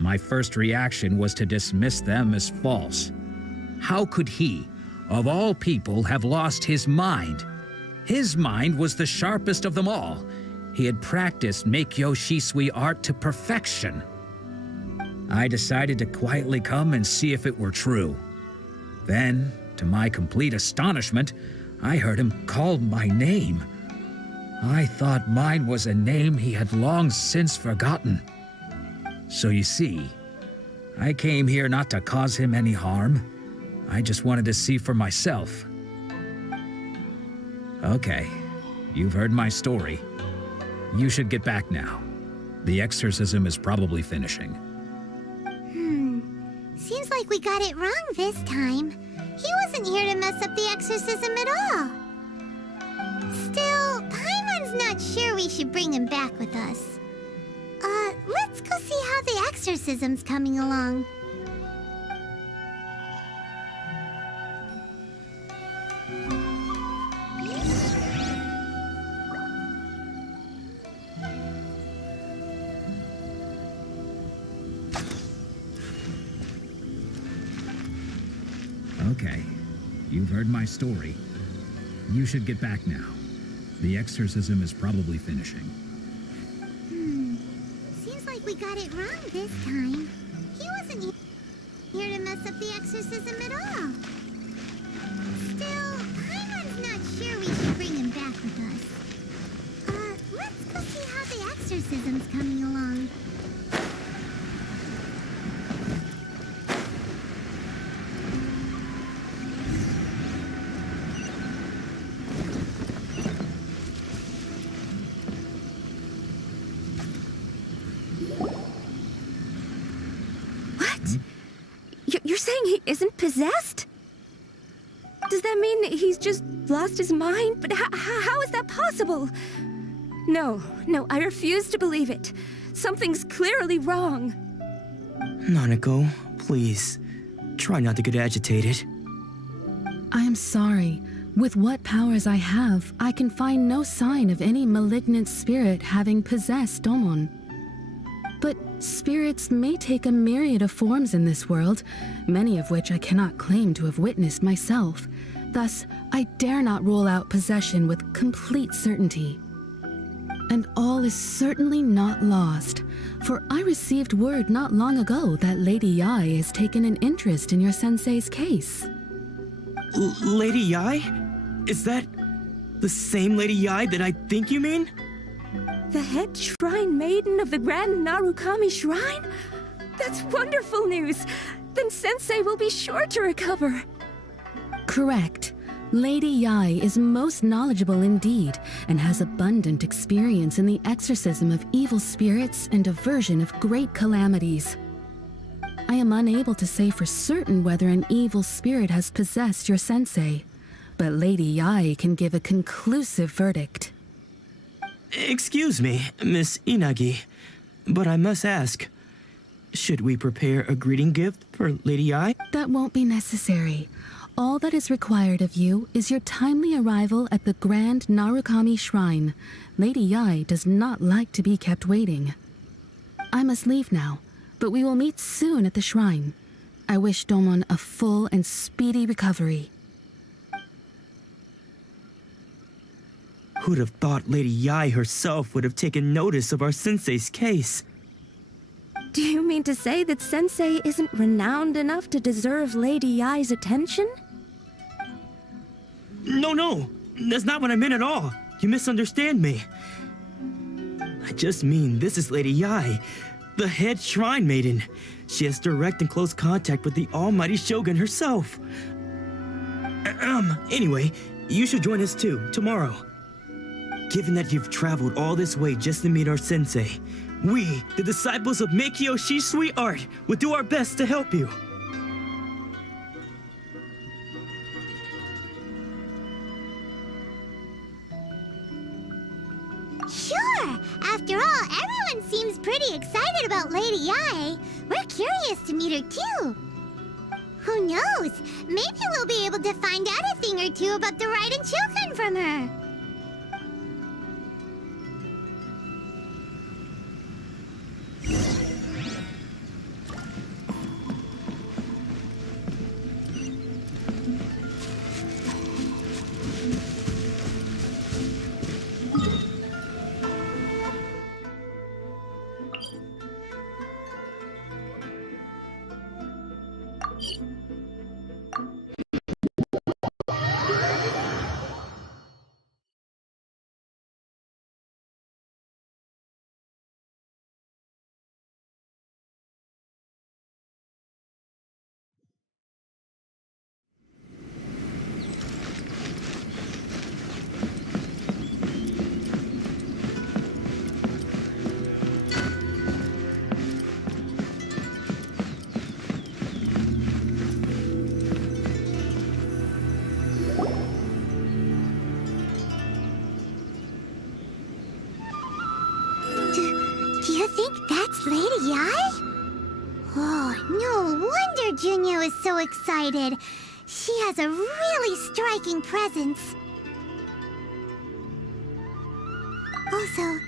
my first reaction was to dismiss them as false. How could he, of all people, have lost his mind? His mind was the sharpest of them all. He had practiced Meikyo Shisui art to perfection. I decided to quietly come and see if it were true. Then, to my complete astonishment, I heard him call my name. I thought mine was a name he had long since forgotten. So you see, I came here not to cause him any harm. I just wanted to see for myself. Okay, you've heard my story. You should get back now. The exorcism is probably finishing. Seems like we got it wrong this time. He wasn't here to mess up the exorcism at all. Still, Paimon's not sure we should bring him back with us. Let's go see how the exorcism's coming along. Okay, you've heard my story. You should get back now. The exorcism is probably finishing. Seems like we got it wrong this time. He wasn't here to mess up the exorcism at all. Still, Paimon's not sure we should bring him back with us. Let's go see how the exorcism's coming along. You're saying he isn't possessed? Does that mean he's just lost his mind? But how is that possible? No, I refuse to believe it. Something's clearly wrong. Nanako, please. Try not to get agitated. I am sorry. With what powers I have, I can find no sign of any malignant spirit having possessed Domon. But spirits may take a myriad of forms in this world, many of which I cannot claim to have witnessed myself. Thus, I dare not rule out possession with complete certainty. And all is certainly not lost, for I received word not long ago that Lady Yai has taken an interest in your sensei's case. Lady Yai? Is that the same Lady Yai that I think you mean? The head shrine maiden of the Grand Narukami Shrine? That's wonderful news! Then Sensei will be sure to recover. Correct. Lady Yai is most knowledgeable indeed, and has abundant experience in the exorcism of evil spirits and aversion of great calamities. I am unable to say for certain whether an evil spirit has possessed your sensei, but Lady Yai can give a conclusive verdict. Excuse me, Miss Inagi, but I must ask, should we prepare a greeting gift for Lady Yai? That won't be necessary. All that is required of you is your timely arrival at the Grand Narukami Shrine. Lady Yai does not like to be kept waiting. I must leave now, but we will meet soon at the shrine. I wish Domon a full and speedy recovery. Who'd have thought Lady Yai herself would have taken notice of our sensei's case? Do you mean to say that Sensei isn't renowned enough to deserve Lady Yai's attention? No, that's not what I meant at all. You misunderstand me. I just mean this is Lady Yai, the head shrine maiden. She has direct and close contact with the almighty Shogun herself. Anyway, you should join us too, tomorrow. Given that you've traveled all this way just to meet our sensei, we, the disciples of Meikyo Shisui Art, will do our best to help you. Sure! After all, everyone seems pretty excited about Lady Yae. We're curious to meet her too. Who knows? Maybe we'll be able to find out a thing or two about the Raiden children from her. Do you think that's Lady Yae? Oh, no wonder Junyo is so excited. She has a really striking presence. Also,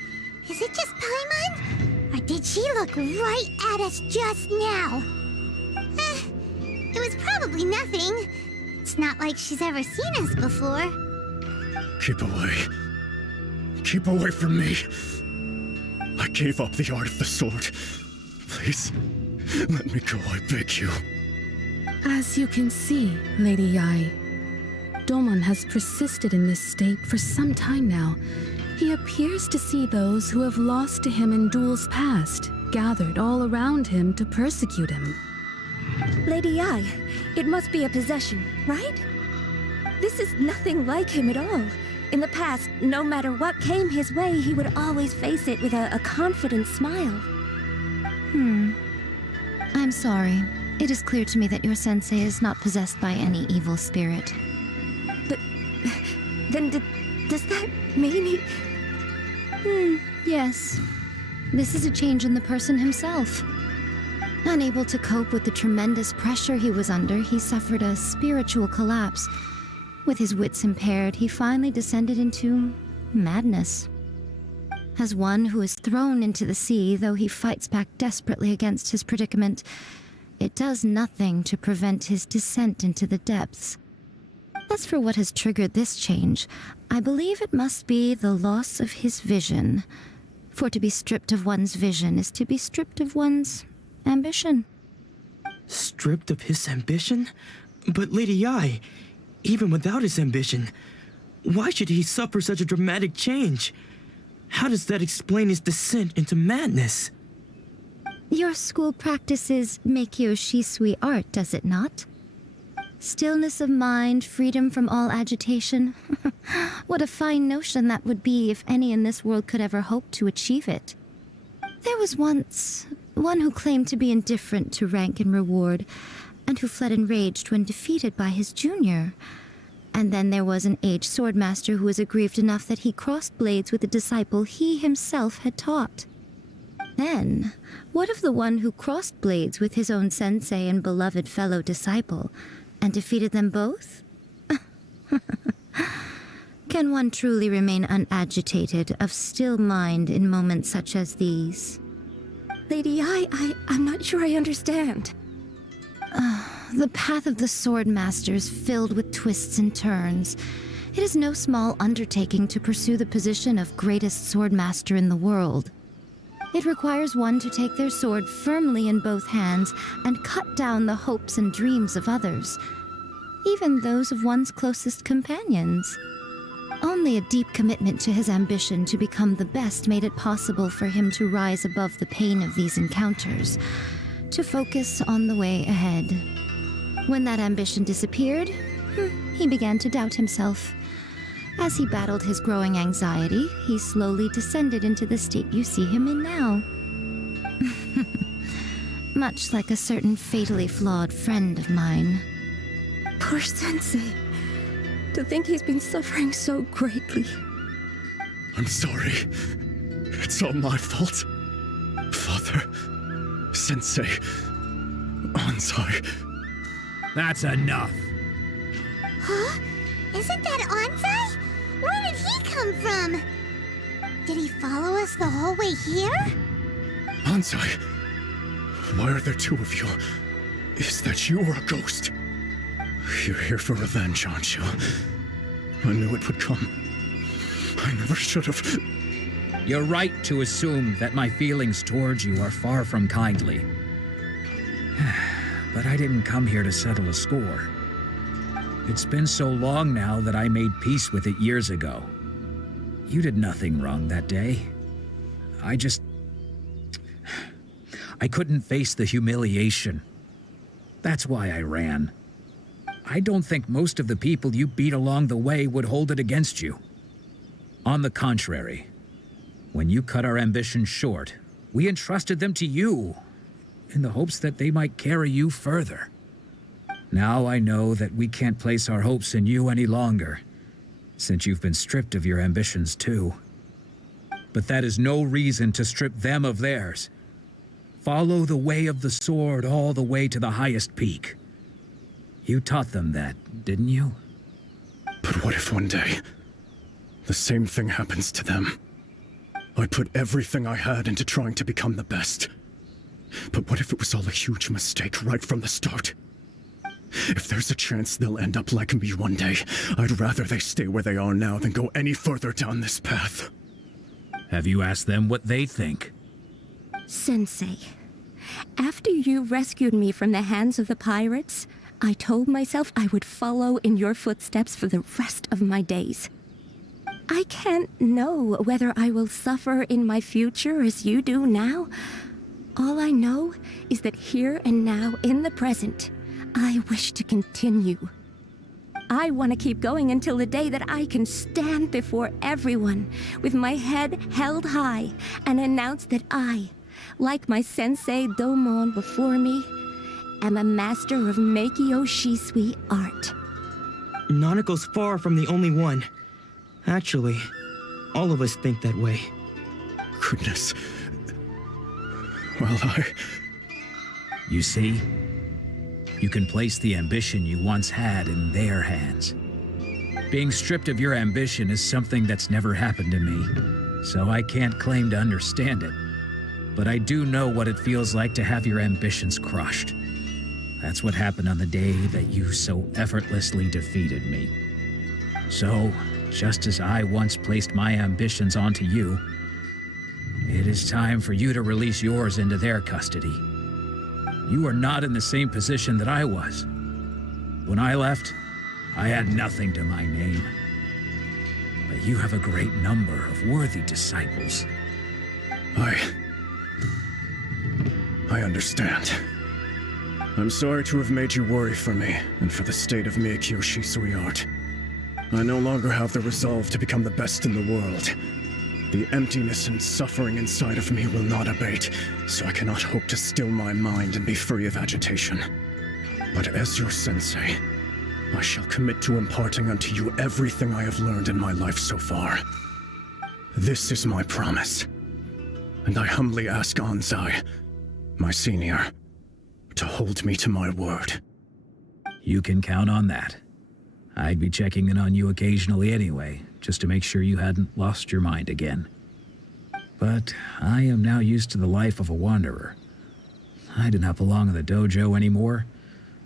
is it just Paimon? Or did she look right at us just now? It was probably nothing. It's not like she's ever seen us before. Keep away. Keep away from me. I gave up the art of the sword. Please, let me go, I beg you. As you can see, Lady Yae, Domon has persisted in this state for some time now. He appears to see those who have lost to him in duels past, gathered all around him to persecute him. Lady Yae, it must be a possession, right? This is nothing like him at all. In the past, no matter what came his way, he would always face it with a confident smile. I'm sorry. It is clear to me that your sensei is not possessed by any evil spirit. But then does that mean he... Yes. This is a change in the person himself. Unable to cope with the tremendous pressure he was under, he suffered a spiritual collapse. With his wits impaired, he finally descended into madness. As one who is thrown into the sea, though he fights back desperately against his predicament, it does nothing to prevent his descent into the depths. As for what has triggered this change, I believe it must be the loss of his vision. For to be stripped of one's vision is to be stripped of one's ambition. Stripped of his ambition? But Lady Yae, even without his ambition, why should he suffer such a dramatic change? How does that explain his descent into madness? Your school practices Meikyo Shisui art, does it not? Stillness of mind, freedom from all agitation. What a fine notion that would be if any in this world could ever hope to achieve it. There was once one who claimed to be indifferent to rank and reward, and who fled enraged when defeated by his junior. And then there was an aged swordmaster who was aggrieved enough that he crossed blades with a disciple he himself had taught. Then, what of the one who crossed blades with his own sensei and beloved fellow disciple, and defeated them both? Can one truly remain unagitated, of still mind in moments such as these? Lady Yae, I'm not sure I understand. The path of the sword master is filled with twists and turns. It is no small undertaking to pursue the position of greatest sword master in the world. It requires one to take their sword firmly in both hands and cut down the hopes and dreams of others, even those of one's closest companions. Only a deep commitment to his ambition to become the best made it possible for him to rise above the pain of these encounters, to focus on the way ahead. When that ambition disappeared, he began to doubt himself. As he battled his growing anxiety, he slowly descended into the state you see him in now. Much like a certain fatally flawed friend of mine. Poor Sensei. To think he's been suffering so greatly. I'm sorry. It's all my fault. Father, Sensei, Anzai. That's enough. Huh? Isn't that Anzai? Where did he come from? Did he follow us the whole way here? Anzai, why are there two of you? Is that you or a ghost? You're here for revenge, aren't you? I knew it would come. I never should have. You're right to assume that my feelings towards you are far from kindly. But I didn't come here to settle a score. It's been so long now that I made peace with it years ago. You did nothing wrong that day. I couldn't face the humiliation. That's why I ran. I don't think most of the people you beat along the way would hold it against you. On the contrary, when you cut our ambitions short, we entrusted them to you, in the hopes that they might carry you further. Now I know that we can't place our hopes in you any longer, since you've been stripped of your ambitions too. But that is no reason to strip them of theirs. Follow the way of the sword all the way to the highest peak. You taught them that, didn't you? But what if one day, the same thing happens to them? I put everything I had into trying to become the best. But what if it was all a huge mistake right from the start? If there's a chance they'll end up like me one day, I'd rather they stay where they are now than go any further down this path. Have you asked them what they think? Sensei, after you rescued me from the hands of the pirates, I told myself I would follow in your footsteps for the rest of my days. I can't know whether I will suffer in my future as you do now. All I know is that here and now, in the present, I wish to continue. I want to keep going until the day that I can stand before everyone with my head held high and announce that I, like my sensei Domon before me, am a master of Meikyo Shisui art. Nanako's far from the only one. Actually, all of us think that way. Goodness. Well, You see? You can place the ambition you once had in their hands. Being stripped of your ambition is something that's never happened to me, so I can't claim to understand it. But I do know what it feels like to have your ambitions crushed. That's what happened on the day that you so effortlessly defeated me. So, just as I once placed my ambitions onto you, it is time for you to release yours into their custody. You are not in the same position that I was. When I left, I had nothing to my name. But you have a great number of worthy disciples. I understand. I'm sorry to have made you worry for me, and for the state of Meikyo Shisui art. I no longer have the resolve to become the best in the world. The emptiness and suffering inside of me will not abate, so I cannot hope to still my mind and be free of agitation. But as your sensei, I shall commit to imparting unto you everything I have learned in my life so far. This is my promise, and I humbly ask Anzai, my senior, to hold me to my word. You can count on that. I'd be checking in on you occasionally anyway, just to make sure you hadn't lost your mind again. But I am now used to the life of a wanderer. I do not belong in the dojo anymore,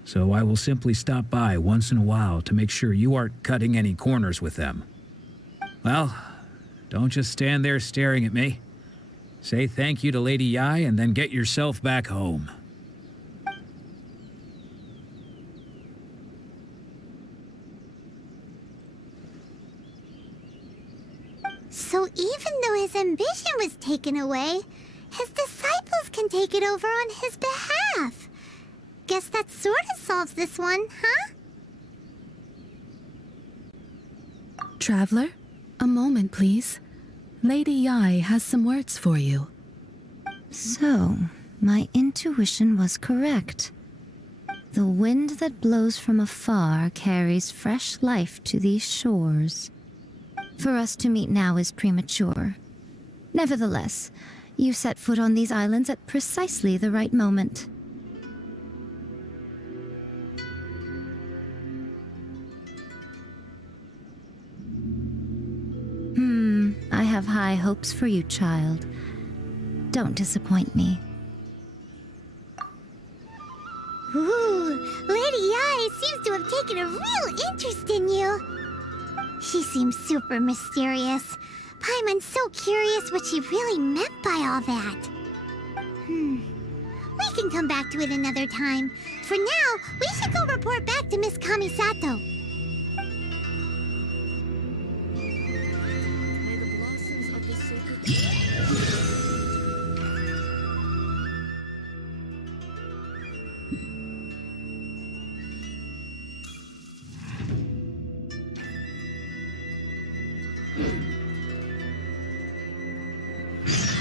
so I will simply stop by once in a while to make sure you aren't cutting any corners with them. Well, don't just stand there staring at me. Say thank you to Lady Yai and then get yourself back home. So even though his ambition was taken away, his disciples can take it over on his behalf. Guess that sort of solves this one, huh? Traveler, a moment, please. Lady Yai has some words for you. So, my intuition was correct. The wind that blows from afar carries fresh life to these shores. For us to meet now is premature. Nevertheless, you set foot on these islands at precisely the right moment. I have high hopes for you, child. Don't disappoint me. Ooh, Lady Yai seems to have taken a real interest in you. She seems super mysterious. Paimon's so curious what she really meant by all that. We can come back to it another time. For now, we should go report back to Miss Kamisato.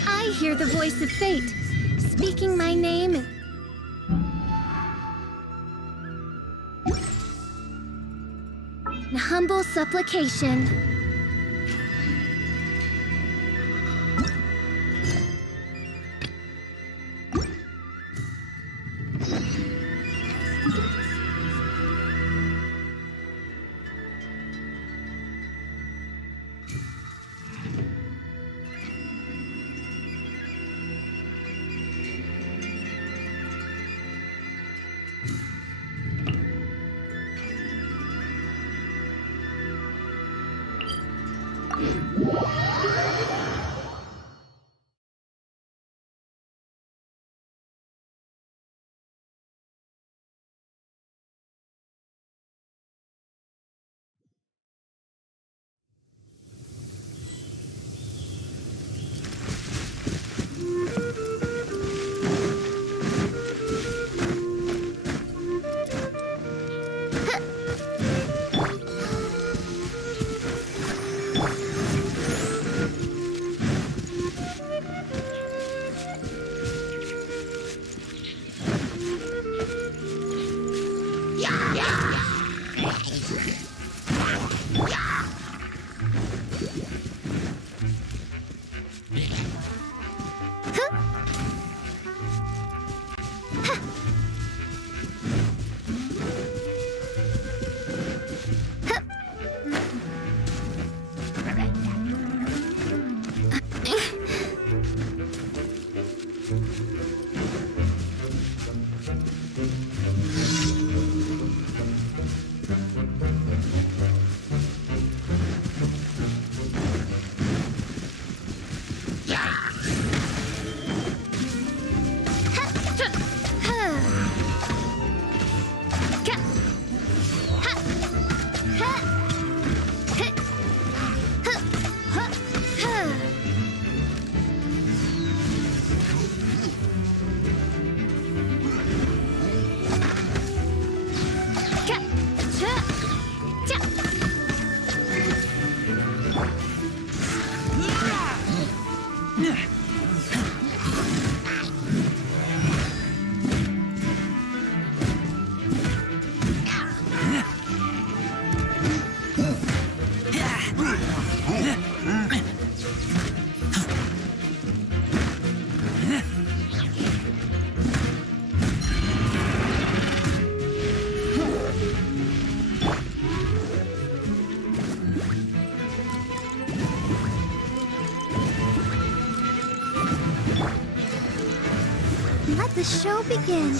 I hear the voice of fate, speaking my name. In humble supplication. Let the show begin.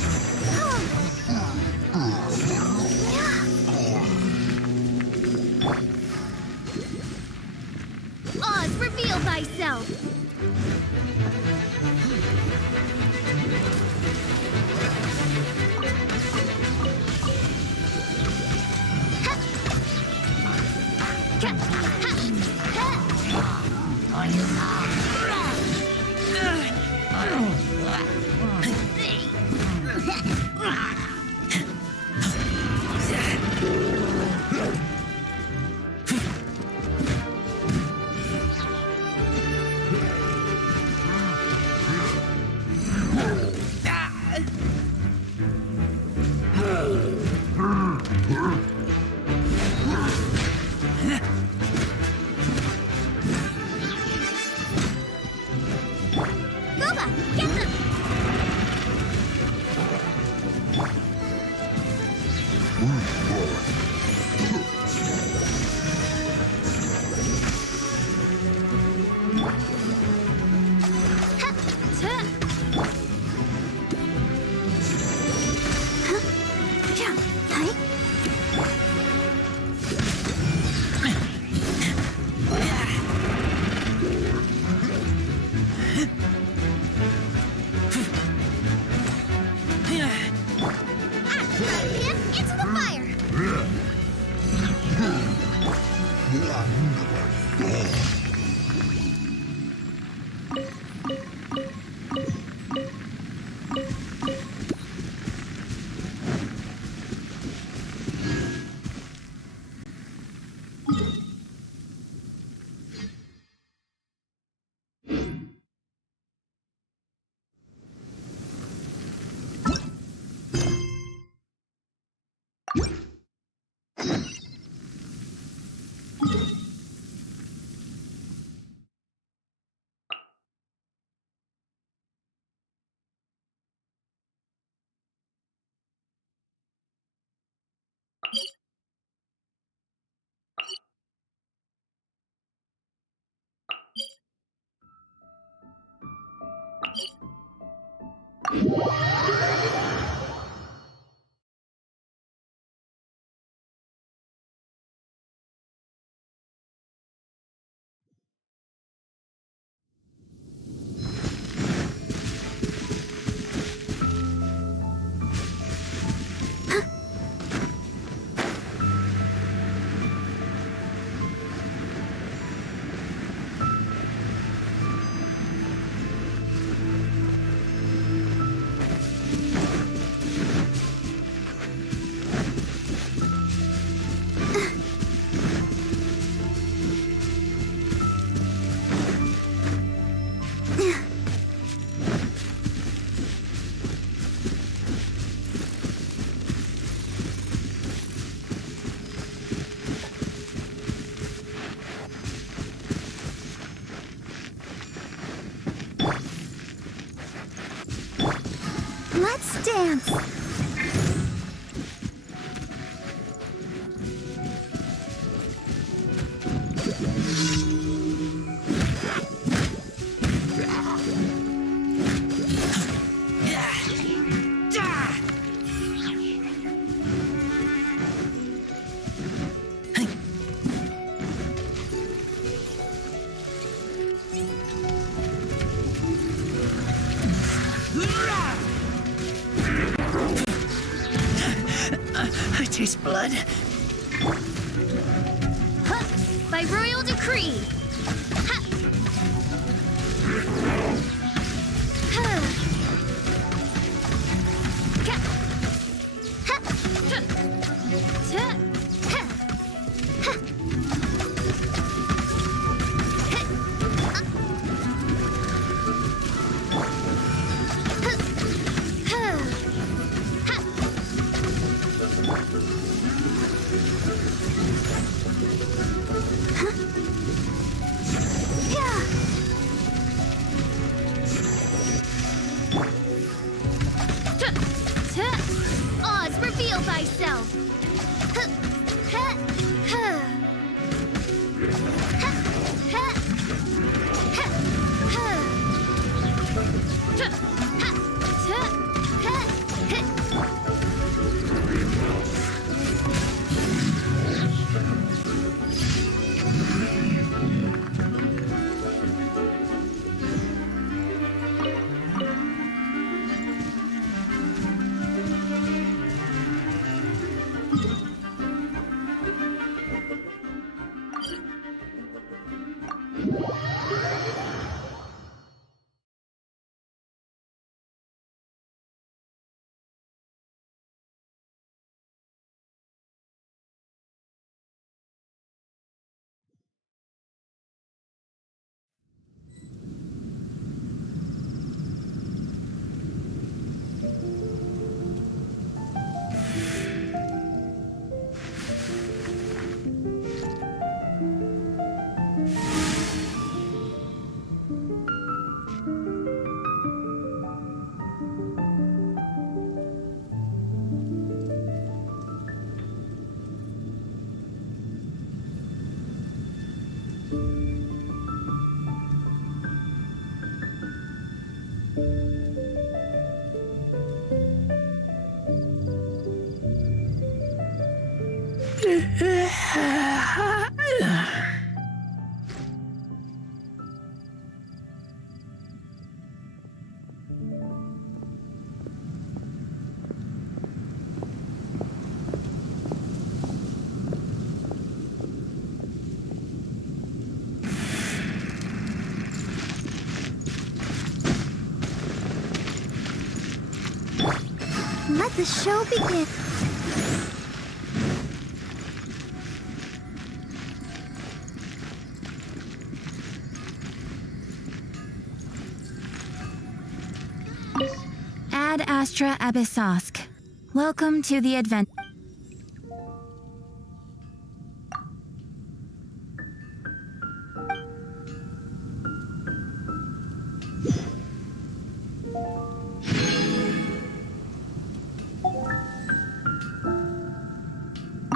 Oz, reveal thyself! Let's dance. I taste blood. By royal decree. Ha! Ha! Ka! Ha! Ta! Ta! Ha! Ha! Oz, reveal thyself! the show begins. Ad Astra Abyssosk. Welcome to the advent.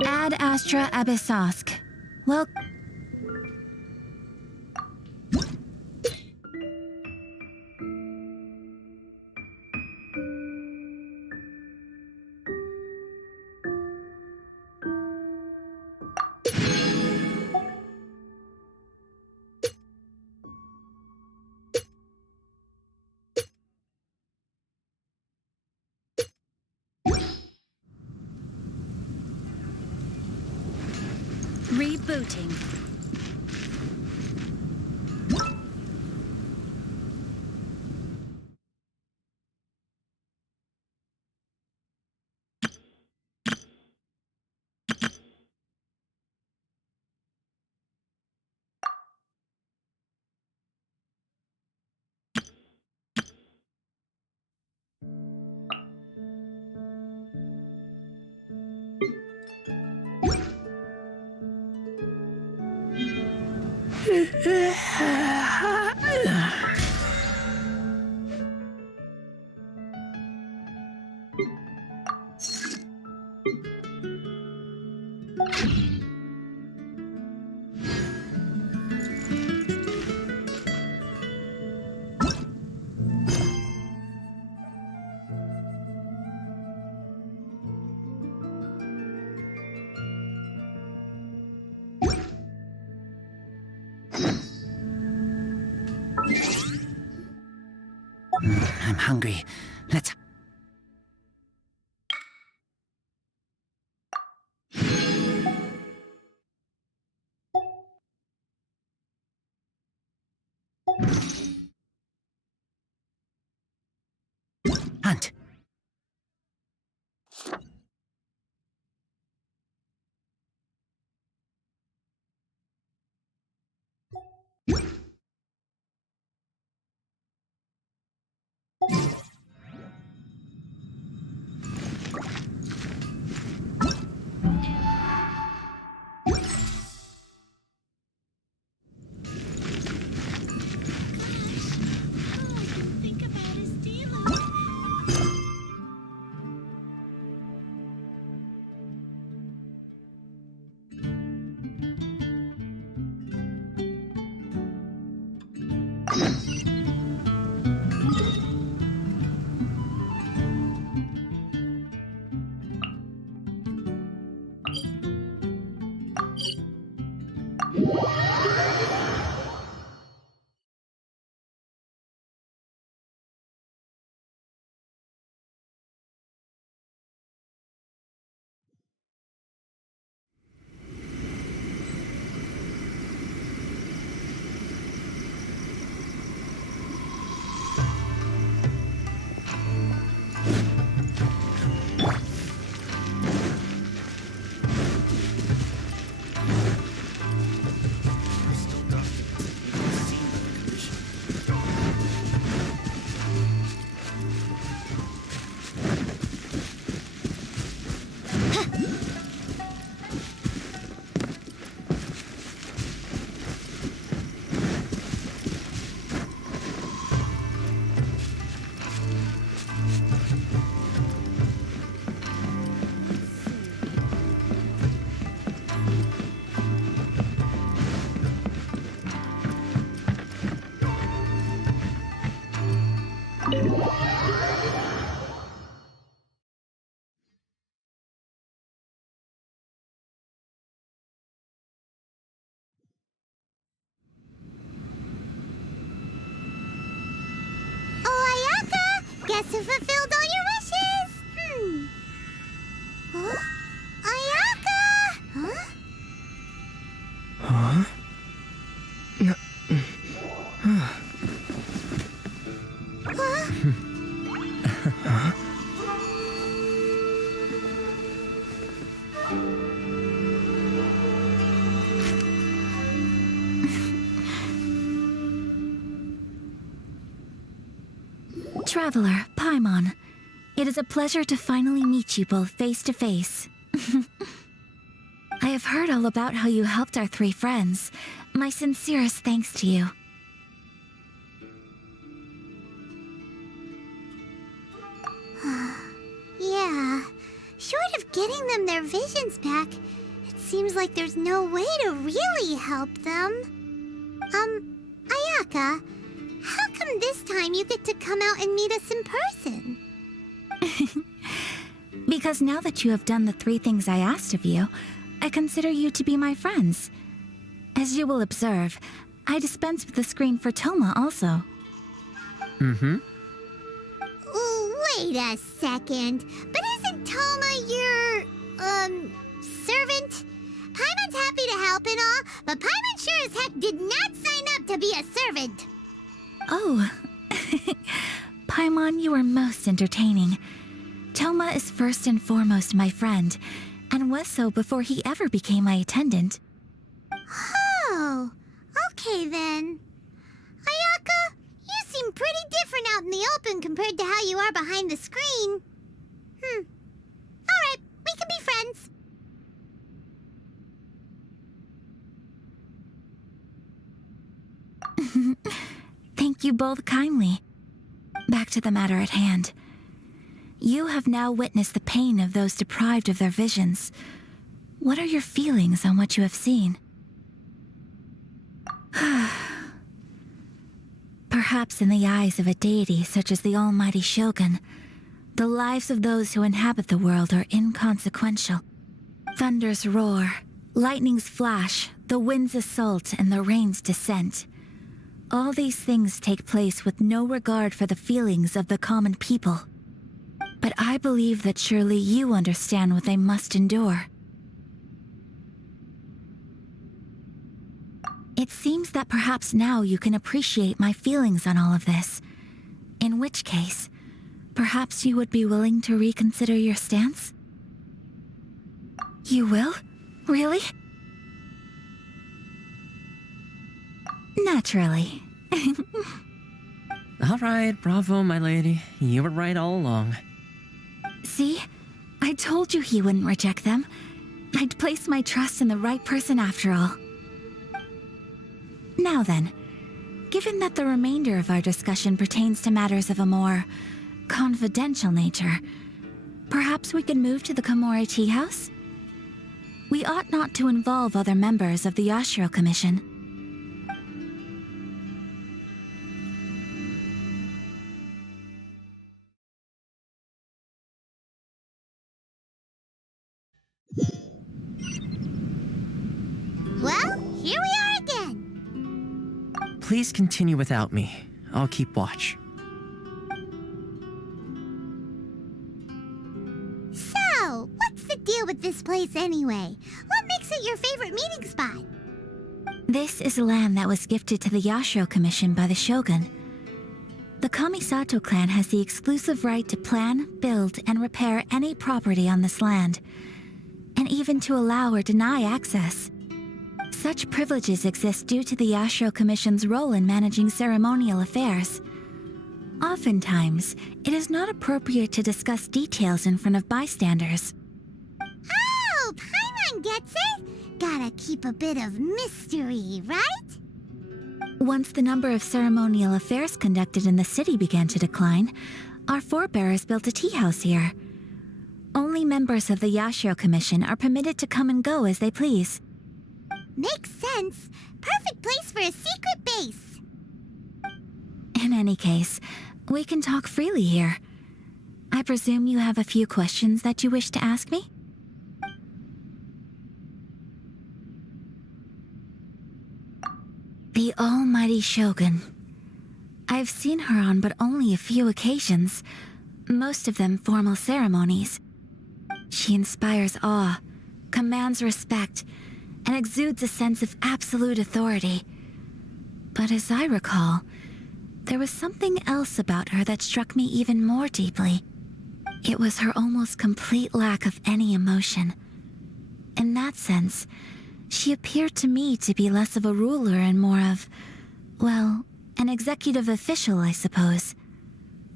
Ad Astra Abyssosk. Well. Rebooting. I'm hungry. Let's... Hunt. Guess who fulfilled all your wishes? Huh? Ayaka! Huh? Huh? Huh? Huh? Traveler, Paimon, it is a pleasure to finally meet you both face to face. I have heard all about how you helped our 3 friends. My sincerest thanks to you. Yeah, short of getting them their visions back, it seems like there's no way to really help them. Ayaka, how come this time you get to come out and meet us in person? Because now that you have done the 3 things I asked of you, I consider you to be my friends. As you will observe, I dispense with the screen for Toma also. Mm-hmm. Wait a second, but isn't Toma your, servant? Paimon's happy to help and all, but Paimon sure as heck did not sign up to be a servant. Oh. Paimon, you are most entertaining. Toma is first and foremost my friend, and was so before he ever became my attendant. Oh, okay then. Ayaka, you seem pretty different out in the open compared to how you are behind the screen. Alright, we can be friends. Thank you both kindly. Back to the matter at hand. You have now witnessed the pain of those deprived of their visions. What are your feelings on what you have seen? Perhaps in the eyes of a deity such as the almighty Shogun, the lives of those who inhabit the world are inconsequential. Thunders roar, lightnings flash, the winds assault, and the rains descent. All these things take place with no regard for the feelings of the common people. But I believe that surely you understand what they must endure. It seems that perhaps now you can appreciate my feelings on all of this. In which case, perhaps you would be willing to reconsider your stance? You will? Really? Naturally. All right, bravo, my lady. You were right all along. See? I told you he wouldn't reject them. I'd placed my trust in the right person after all. Now then, given that the remainder of our discussion pertains to matters of a more confidential nature, perhaps we could move to the Komori Tea House? We ought not to involve other members of the Yashiro Commission. Well, here we are again. Please continue without me. I'll keep watch. So, what's the deal with this place anyway? What makes it your favorite meeting spot? This is land that was gifted to the Yashiro Commission by the Shogun. The Kamisato clan has the exclusive right to plan, build, and repair any property on this land, and even to allow or deny access. Such privileges exist due to the Yashiro Commission's role in managing ceremonial affairs. Oftentimes, it is not appropriate to discuss details in front of bystanders. Oh, Paimon gets it! Gotta keep a bit of mystery, right? Once the number of ceremonial affairs conducted in the city began to decline, our forebears built a tea house here. Only members of the Yashiro Commission are permitted to come and go as they please. Makes sense. Perfect place for a secret base. In any case, we can talk freely here. I presume you have a few questions that you wish to ask me? The almighty Shogun. I've seen her on but only a few occasions, most of them formal ceremonies. She inspires awe, commands respect, and exudes a sense of absolute authority. But as I recall, there was something else about her that struck me even more deeply. It was her almost complete lack of any emotion. In that sense, she appeared to me to be less of a ruler and more of, well, an executive official, I suppose.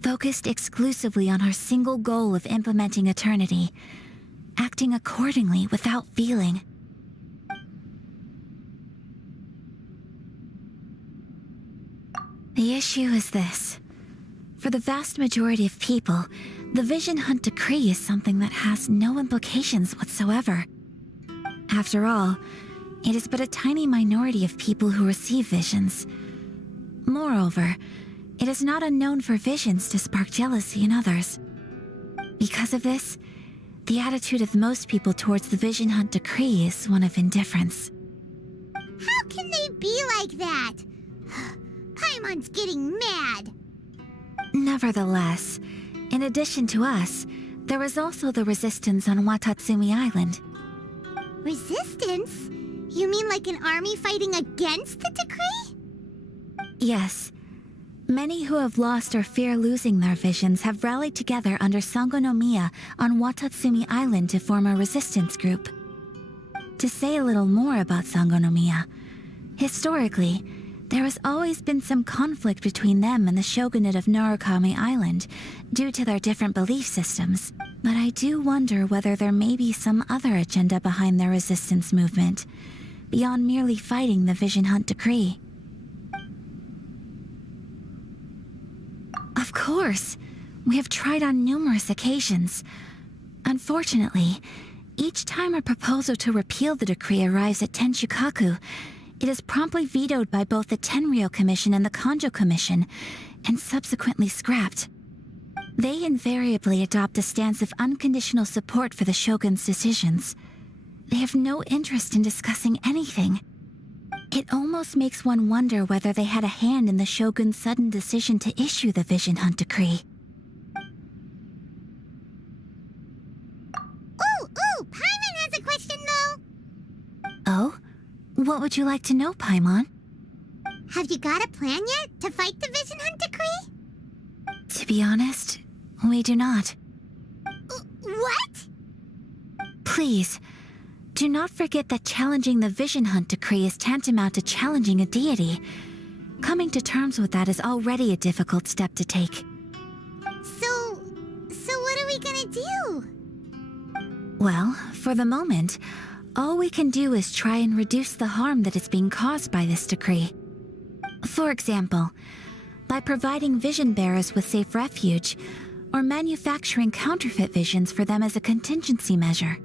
focused exclusively on her single goal of implementing eternity, acting accordingly without feeling. The issue is this. For the vast majority of people, the Vision Hunt Decree is something that has no implications whatsoever. After all, it is but a tiny minority of people who receive visions. Moreover, it is not unknown for visions to spark jealousy in others. Because of this, the attitude of most people towards the Vision Hunt Decree is one of indifference. How can they be like that? Paimon's getting mad. Nevertheless, in addition to us, there is also the resistance on Watatsumi Island. Resistance? You mean like an army fighting against the decree? Yes. Many who have lost or fear losing their visions have rallied together under Sangonomiya on Watatsumi Island to form a resistance group. To say a little more about Sangonomiya, historically, there has always been some conflict between them and the shogunate of Narukami Island due to their different belief systems, but I do wonder whether there may be some other agenda behind their resistance movement, beyond merely fighting the Vision Hunt Decree. Of course, we have tried on numerous occasions. Unfortunately, each time a proposal to repeal the decree arrives at Tenshukaku, it is promptly vetoed by both the Tenryou Commission and the Kanjo Commission, and subsequently scrapped. They invariably adopt a stance of unconditional support for the Shogun's decisions. They have no interest in discussing anything. It almost makes one wonder whether they had a hand in the Shogun's sudden decision to issue the Vision Hunt Decree. Ooh, Paimon has a question though. Oh? What would you like to know, Paimon? Have you got a plan yet to fight the Vision Hunt Decree? To be honest, we do not. What? Please, do not forget that challenging the Vision Hunt Decree is tantamount to challenging a deity. Coming to terms with that is already a difficult step to take. So what are we gonna do? Well, for the moment, all we can do is try and reduce the harm that is being caused by this decree. For example, by providing vision bearers with safe refuge, or manufacturing counterfeit visions for them as a contingency measure.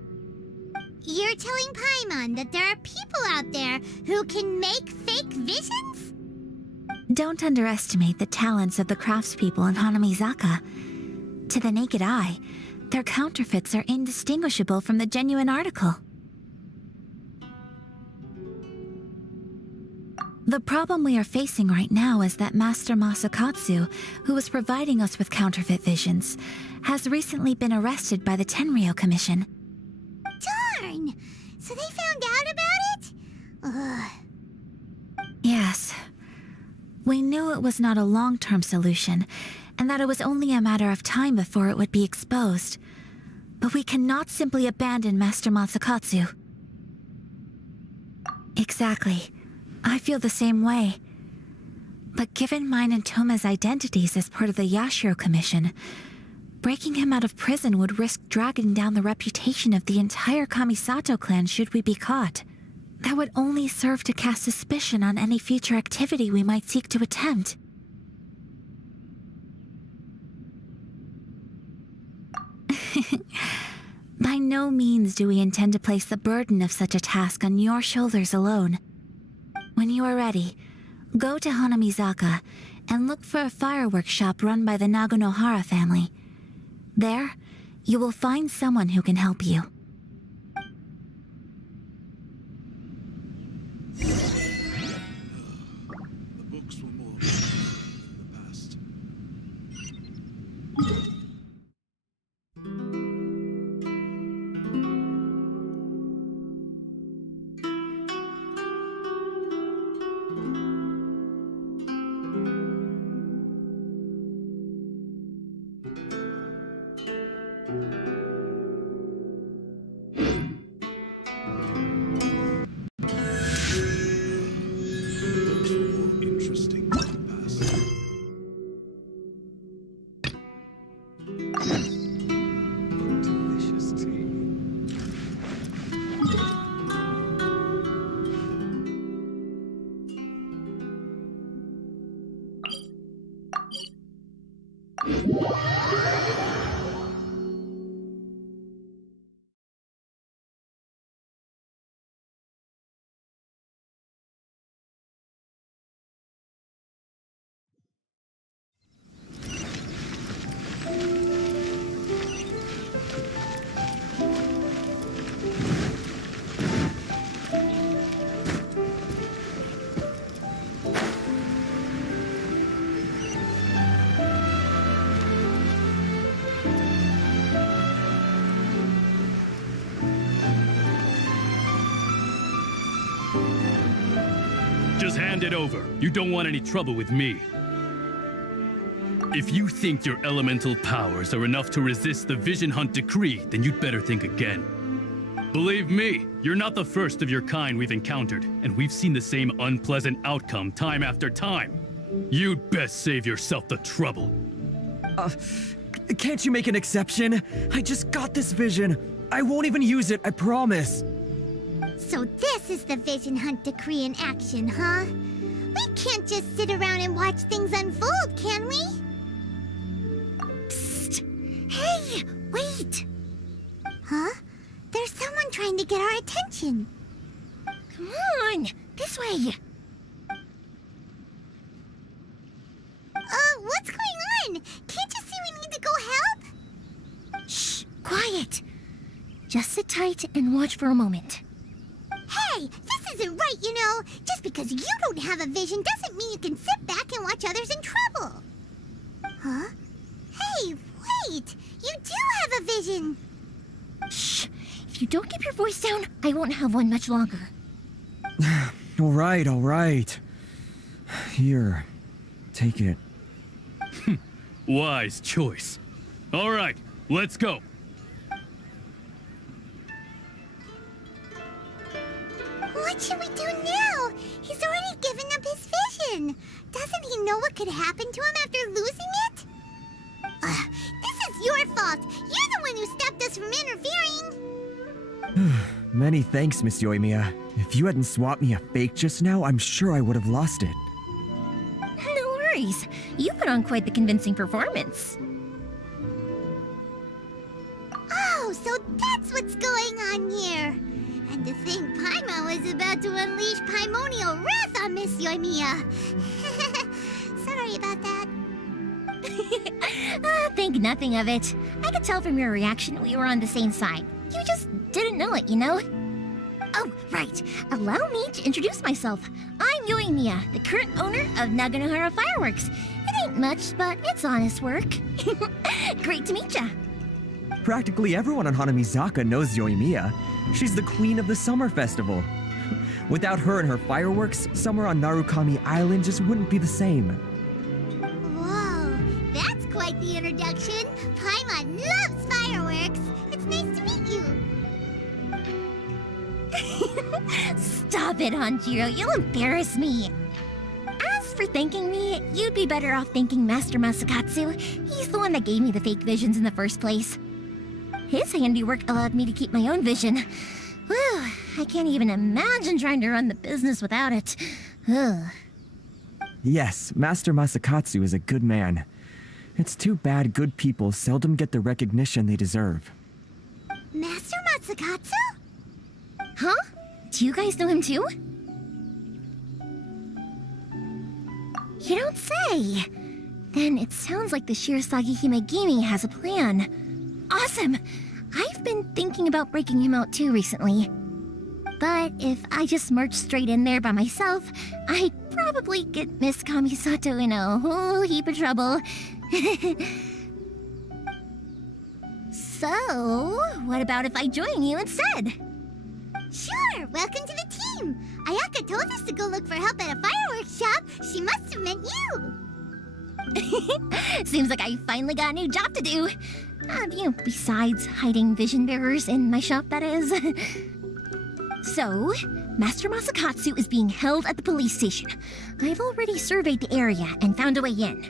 You're telling Paimon that there are people out there who can make fake visions? Don't underestimate the talents of the craftspeople in Hanamizaka. To the naked eye, their counterfeits are indistinguishable from the genuine article. The problem we are facing right now is that Master Masakatsu, who was providing us with counterfeit visions, has recently been arrested by the Tenryou Commission. Darn! So they found out about it? Ugh. Yes. We knew it was not a long-term solution, and that it was only a matter of time before it would be exposed. But we cannot simply abandon Master Masakatsu. Exactly. I feel the same way. But given mine and Toma's identities as part of the Yashiro Commission, breaking him out of prison would risk dragging down the reputation of the entire Kamisato clan should we be caught. That would only serve to cast suspicion on any future activity we might seek to attempt. By no means do we intend to place the burden of such a task on your shoulders alone. When you are ready, go to Hanamizaka and look for a fireworks shop run by the Naganohara family. There, you will find someone who can help you. The books were more in the past. Just hand it over. You don't want any trouble with me. If you think your elemental powers are enough to resist the Vision Hunt decree, then you'd better think again. Believe me, you're not the first of your kind we've encountered, and we've seen the same unpleasant outcome time after time. You'd best save yourself the trouble. Can't you make an exception? I just got this vision. I won't even use it, I promise. So this is the Vision Hunt decree in action, huh? We can't just sit around and watch things unfold, can we? Psst! Hey, wait! Huh? There's someone trying to get our attention. Come on, this way. What's going on? Can't you see we need to go help? Shh, quiet. Just sit tight and watch for a moment. Hey, this isn't right, you know. Just because you don't have a vision doesn't mean you can sit back and watch others in trouble. Huh? Hey, wait! You do have a vision! Shh! If you don't keep your voice down, I won't have one much longer. All right. Here, take it. Wise choice. All right, let's go. What should we do now? He's already given up his vision. Doesn't he know what could happen to him after losing it? This is your fault. You're the one who stopped us from interfering. Many thanks, Miss Yoimiya. If you hadn't swapped me a fake just now, I'm sure I would have lost it. No worries. You put on quite the convincing performance. Oh, so that's what's going on here. And to think Paimon was about to unleash Paimonial wrath on Miss Yoimiya. Sorry about that. Think nothing of it. I could tell from your reaction we were on the same side. You just didn't know it, you know? Oh, right. Allow me to introduce myself. I'm Yoimiya, the current owner of Naganohara Fireworks. It ain't much, but it's honest work. Great to meet ya. Practically everyone on Hanamizaka knows Yoimiya. She's the queen of the summer festival. Without her and her fireworks, summer on Narukami Island just wouldn't be the same. Whoa, that's quite the introduction. Paimon loves fireworks. It's nice to meet you. Stop it, Hanjiro. You'll embarrass me. As for thanking me, you'd be better off thanking Master Masakatsu. He's the one that gave me the fake visions in the first place. His handiwork allowed me to keep my own vision. Whew, I can't even imagine trying to run the business without it. Ugh. Yes, Master Masakatsu is a good man. It's too bad good people seldom get the recognition they deserve. Master Masakatsu? Huh? Do you guys know him too? You don't say. Then it sounds like the Shirasagi Himegimi has a plan. Awesome! I've been thinking about breaking him out too recently. But if I just marched straight in there by myself, I'd probably get Miss Kamisato in a whole heap of trouble. So, what about if I join you instead? Sure, welcome to the team. Ayaka told us to go look for help at a fireworks shop. She must have meant you. Seems like I finally got a new job to do. Besides hiding vision bearers in my shop, that is. So, Master Masakatsu is being held at the police station. I've already surveyed the area and found a way in.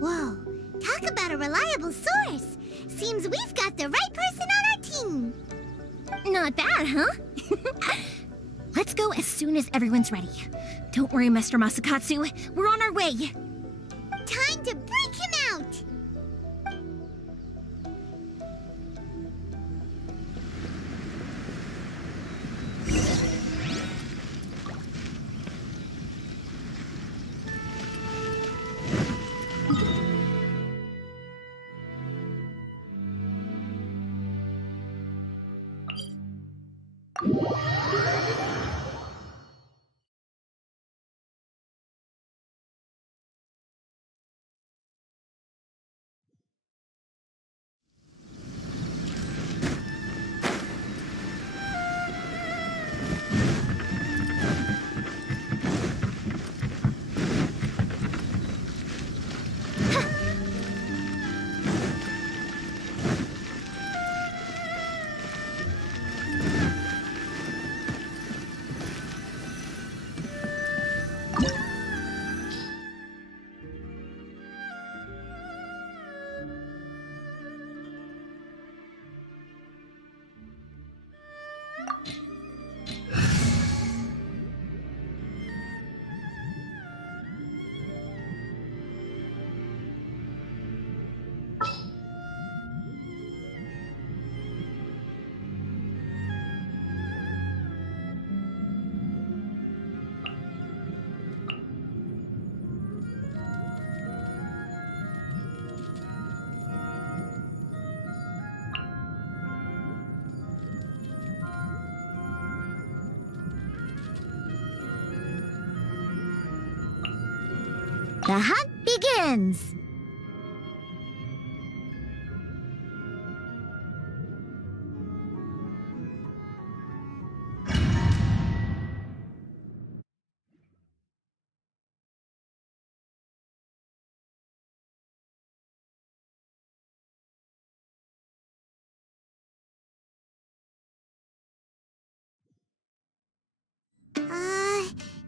Whoa, talk about a reliable source. Seems we've got the right person on our team. Not bad, huh? Let's go as soon as everyone's ready. Don't worry, Master Masakatsu. We're on our way. Time to break him out. The hunt begins!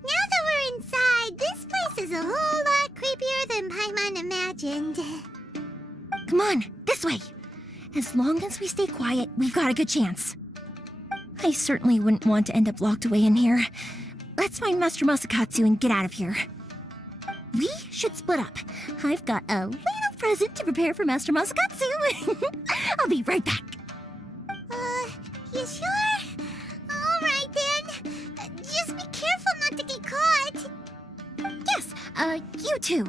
Now that we're inside, this place is a whole lot creepier than Paimon imagined. Come on, this way. As long as we stay quiet, we've got a good chance. I certainly wouldn't want to end up locked away in here. Let's find Master Masakatsu and get out of here. We should split up. I've got a little present to prepare for Master Masakatsu. I'll be right back. You sure? Alright then. Just be careful not to get caught. Yes, you too.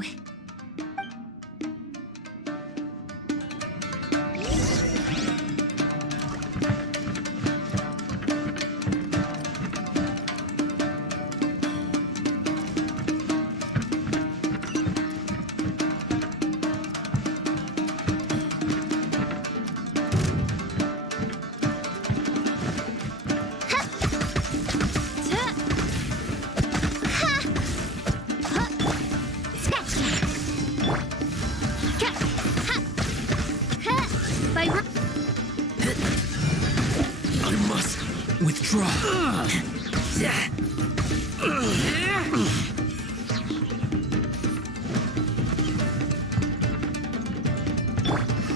Withdraw.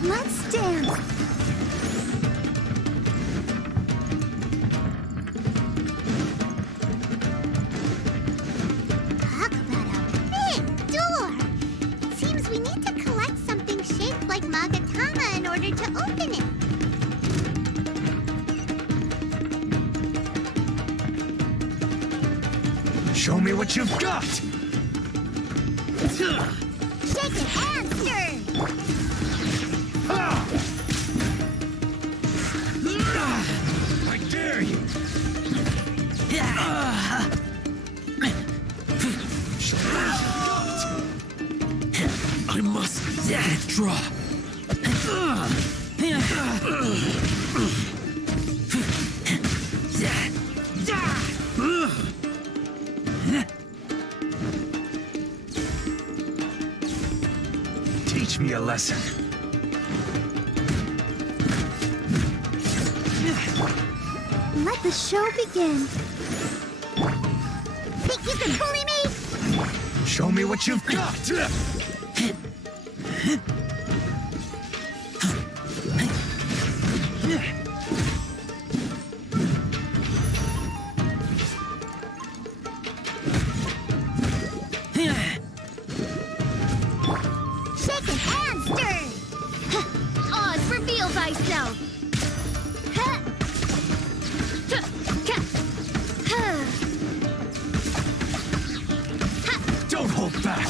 Let's dance. Talk about a big door. It seems we need to collect something shaped like Magatama in order to open it. Show me what you've got! Shake it and stir! I dare you! I must withdraw. Teach me a lesson. Let the show begin. Think you can bully me? Show me what you've got! Shake it and stir! Oz, reveal thyself! Don't hold back!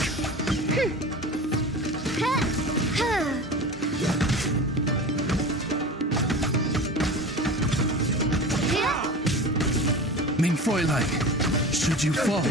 Mein Fräulein, should you fall?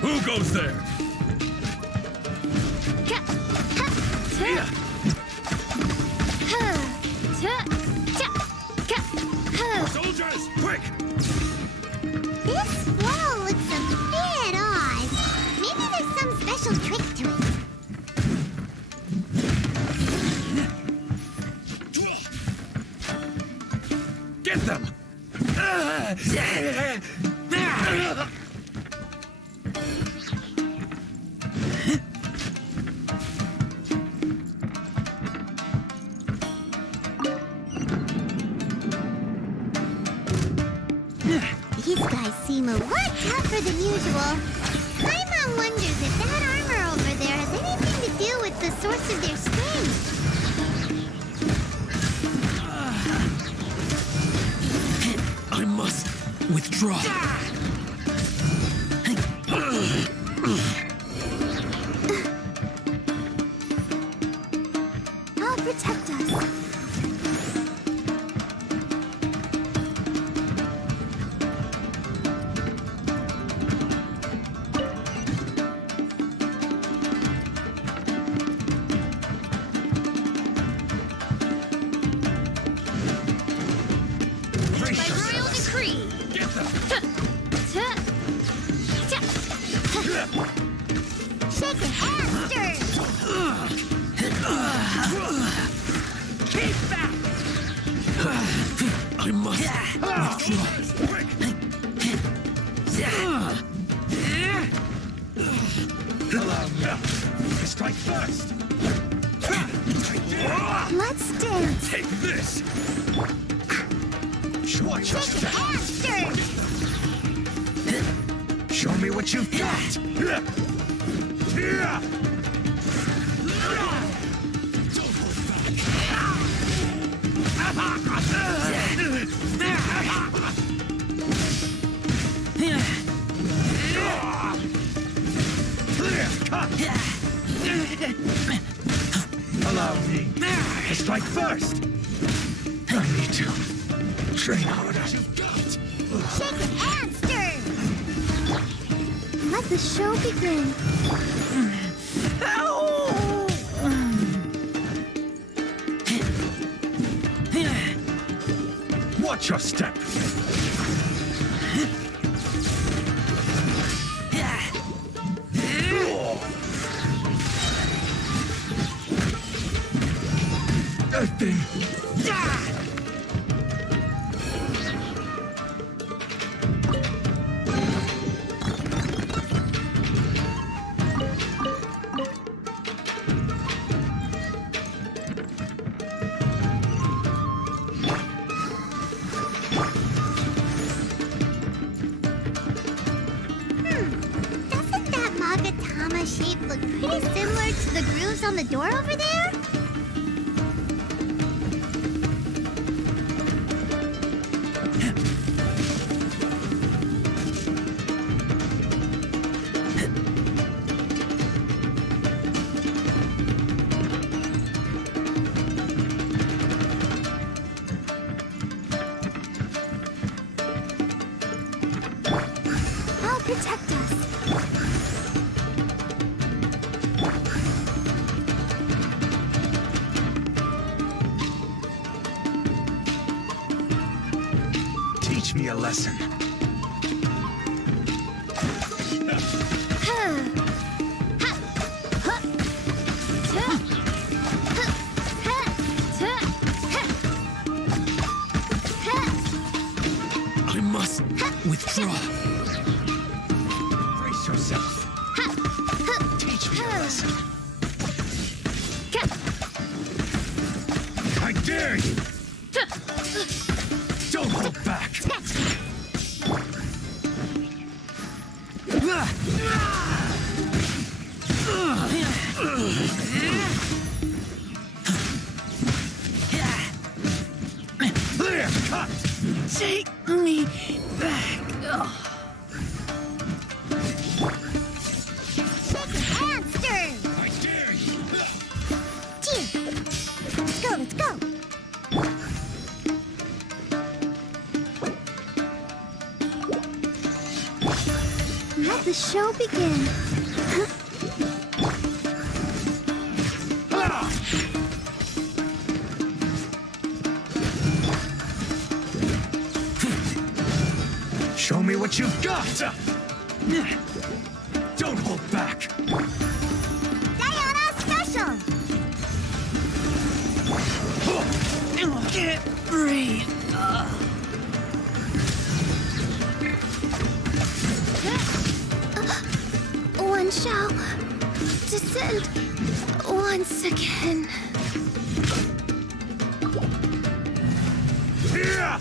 Who goes there? Soldiers, quick! This wall looks a bit odd. Maybe there's some special trick to it. Get them! These guys seem a lot tougher than usual. Paimon wonders if that armor over there has anything to do with the source of their strength. Withdraw. I'll protect us. By royal decree. Shake it and stir. Keep back! I must withdraw. Allow me to strike first. Let's dance. Take this. Watch your Shake it and stir. Show me what you've got. Allow me to strike first. I need to train harder. Shake it and stir. Let the show begin. Watch your step. Nothing. Doesn't that Magatama shape look pretty similar to the grooves on the door over there? I'll protect us. Teach me a lesson. I must withdraw. Brace yourself. Teach me a lesson. I dare you. Don't hold back. Clear cut. Take me back. Shake it and stir. I dare you. Gee. Let's go, let's go. Let the show begin. Show me what you've got. Don't hold back. Diana special. Can't breathe. One shall descend once again. Yeah!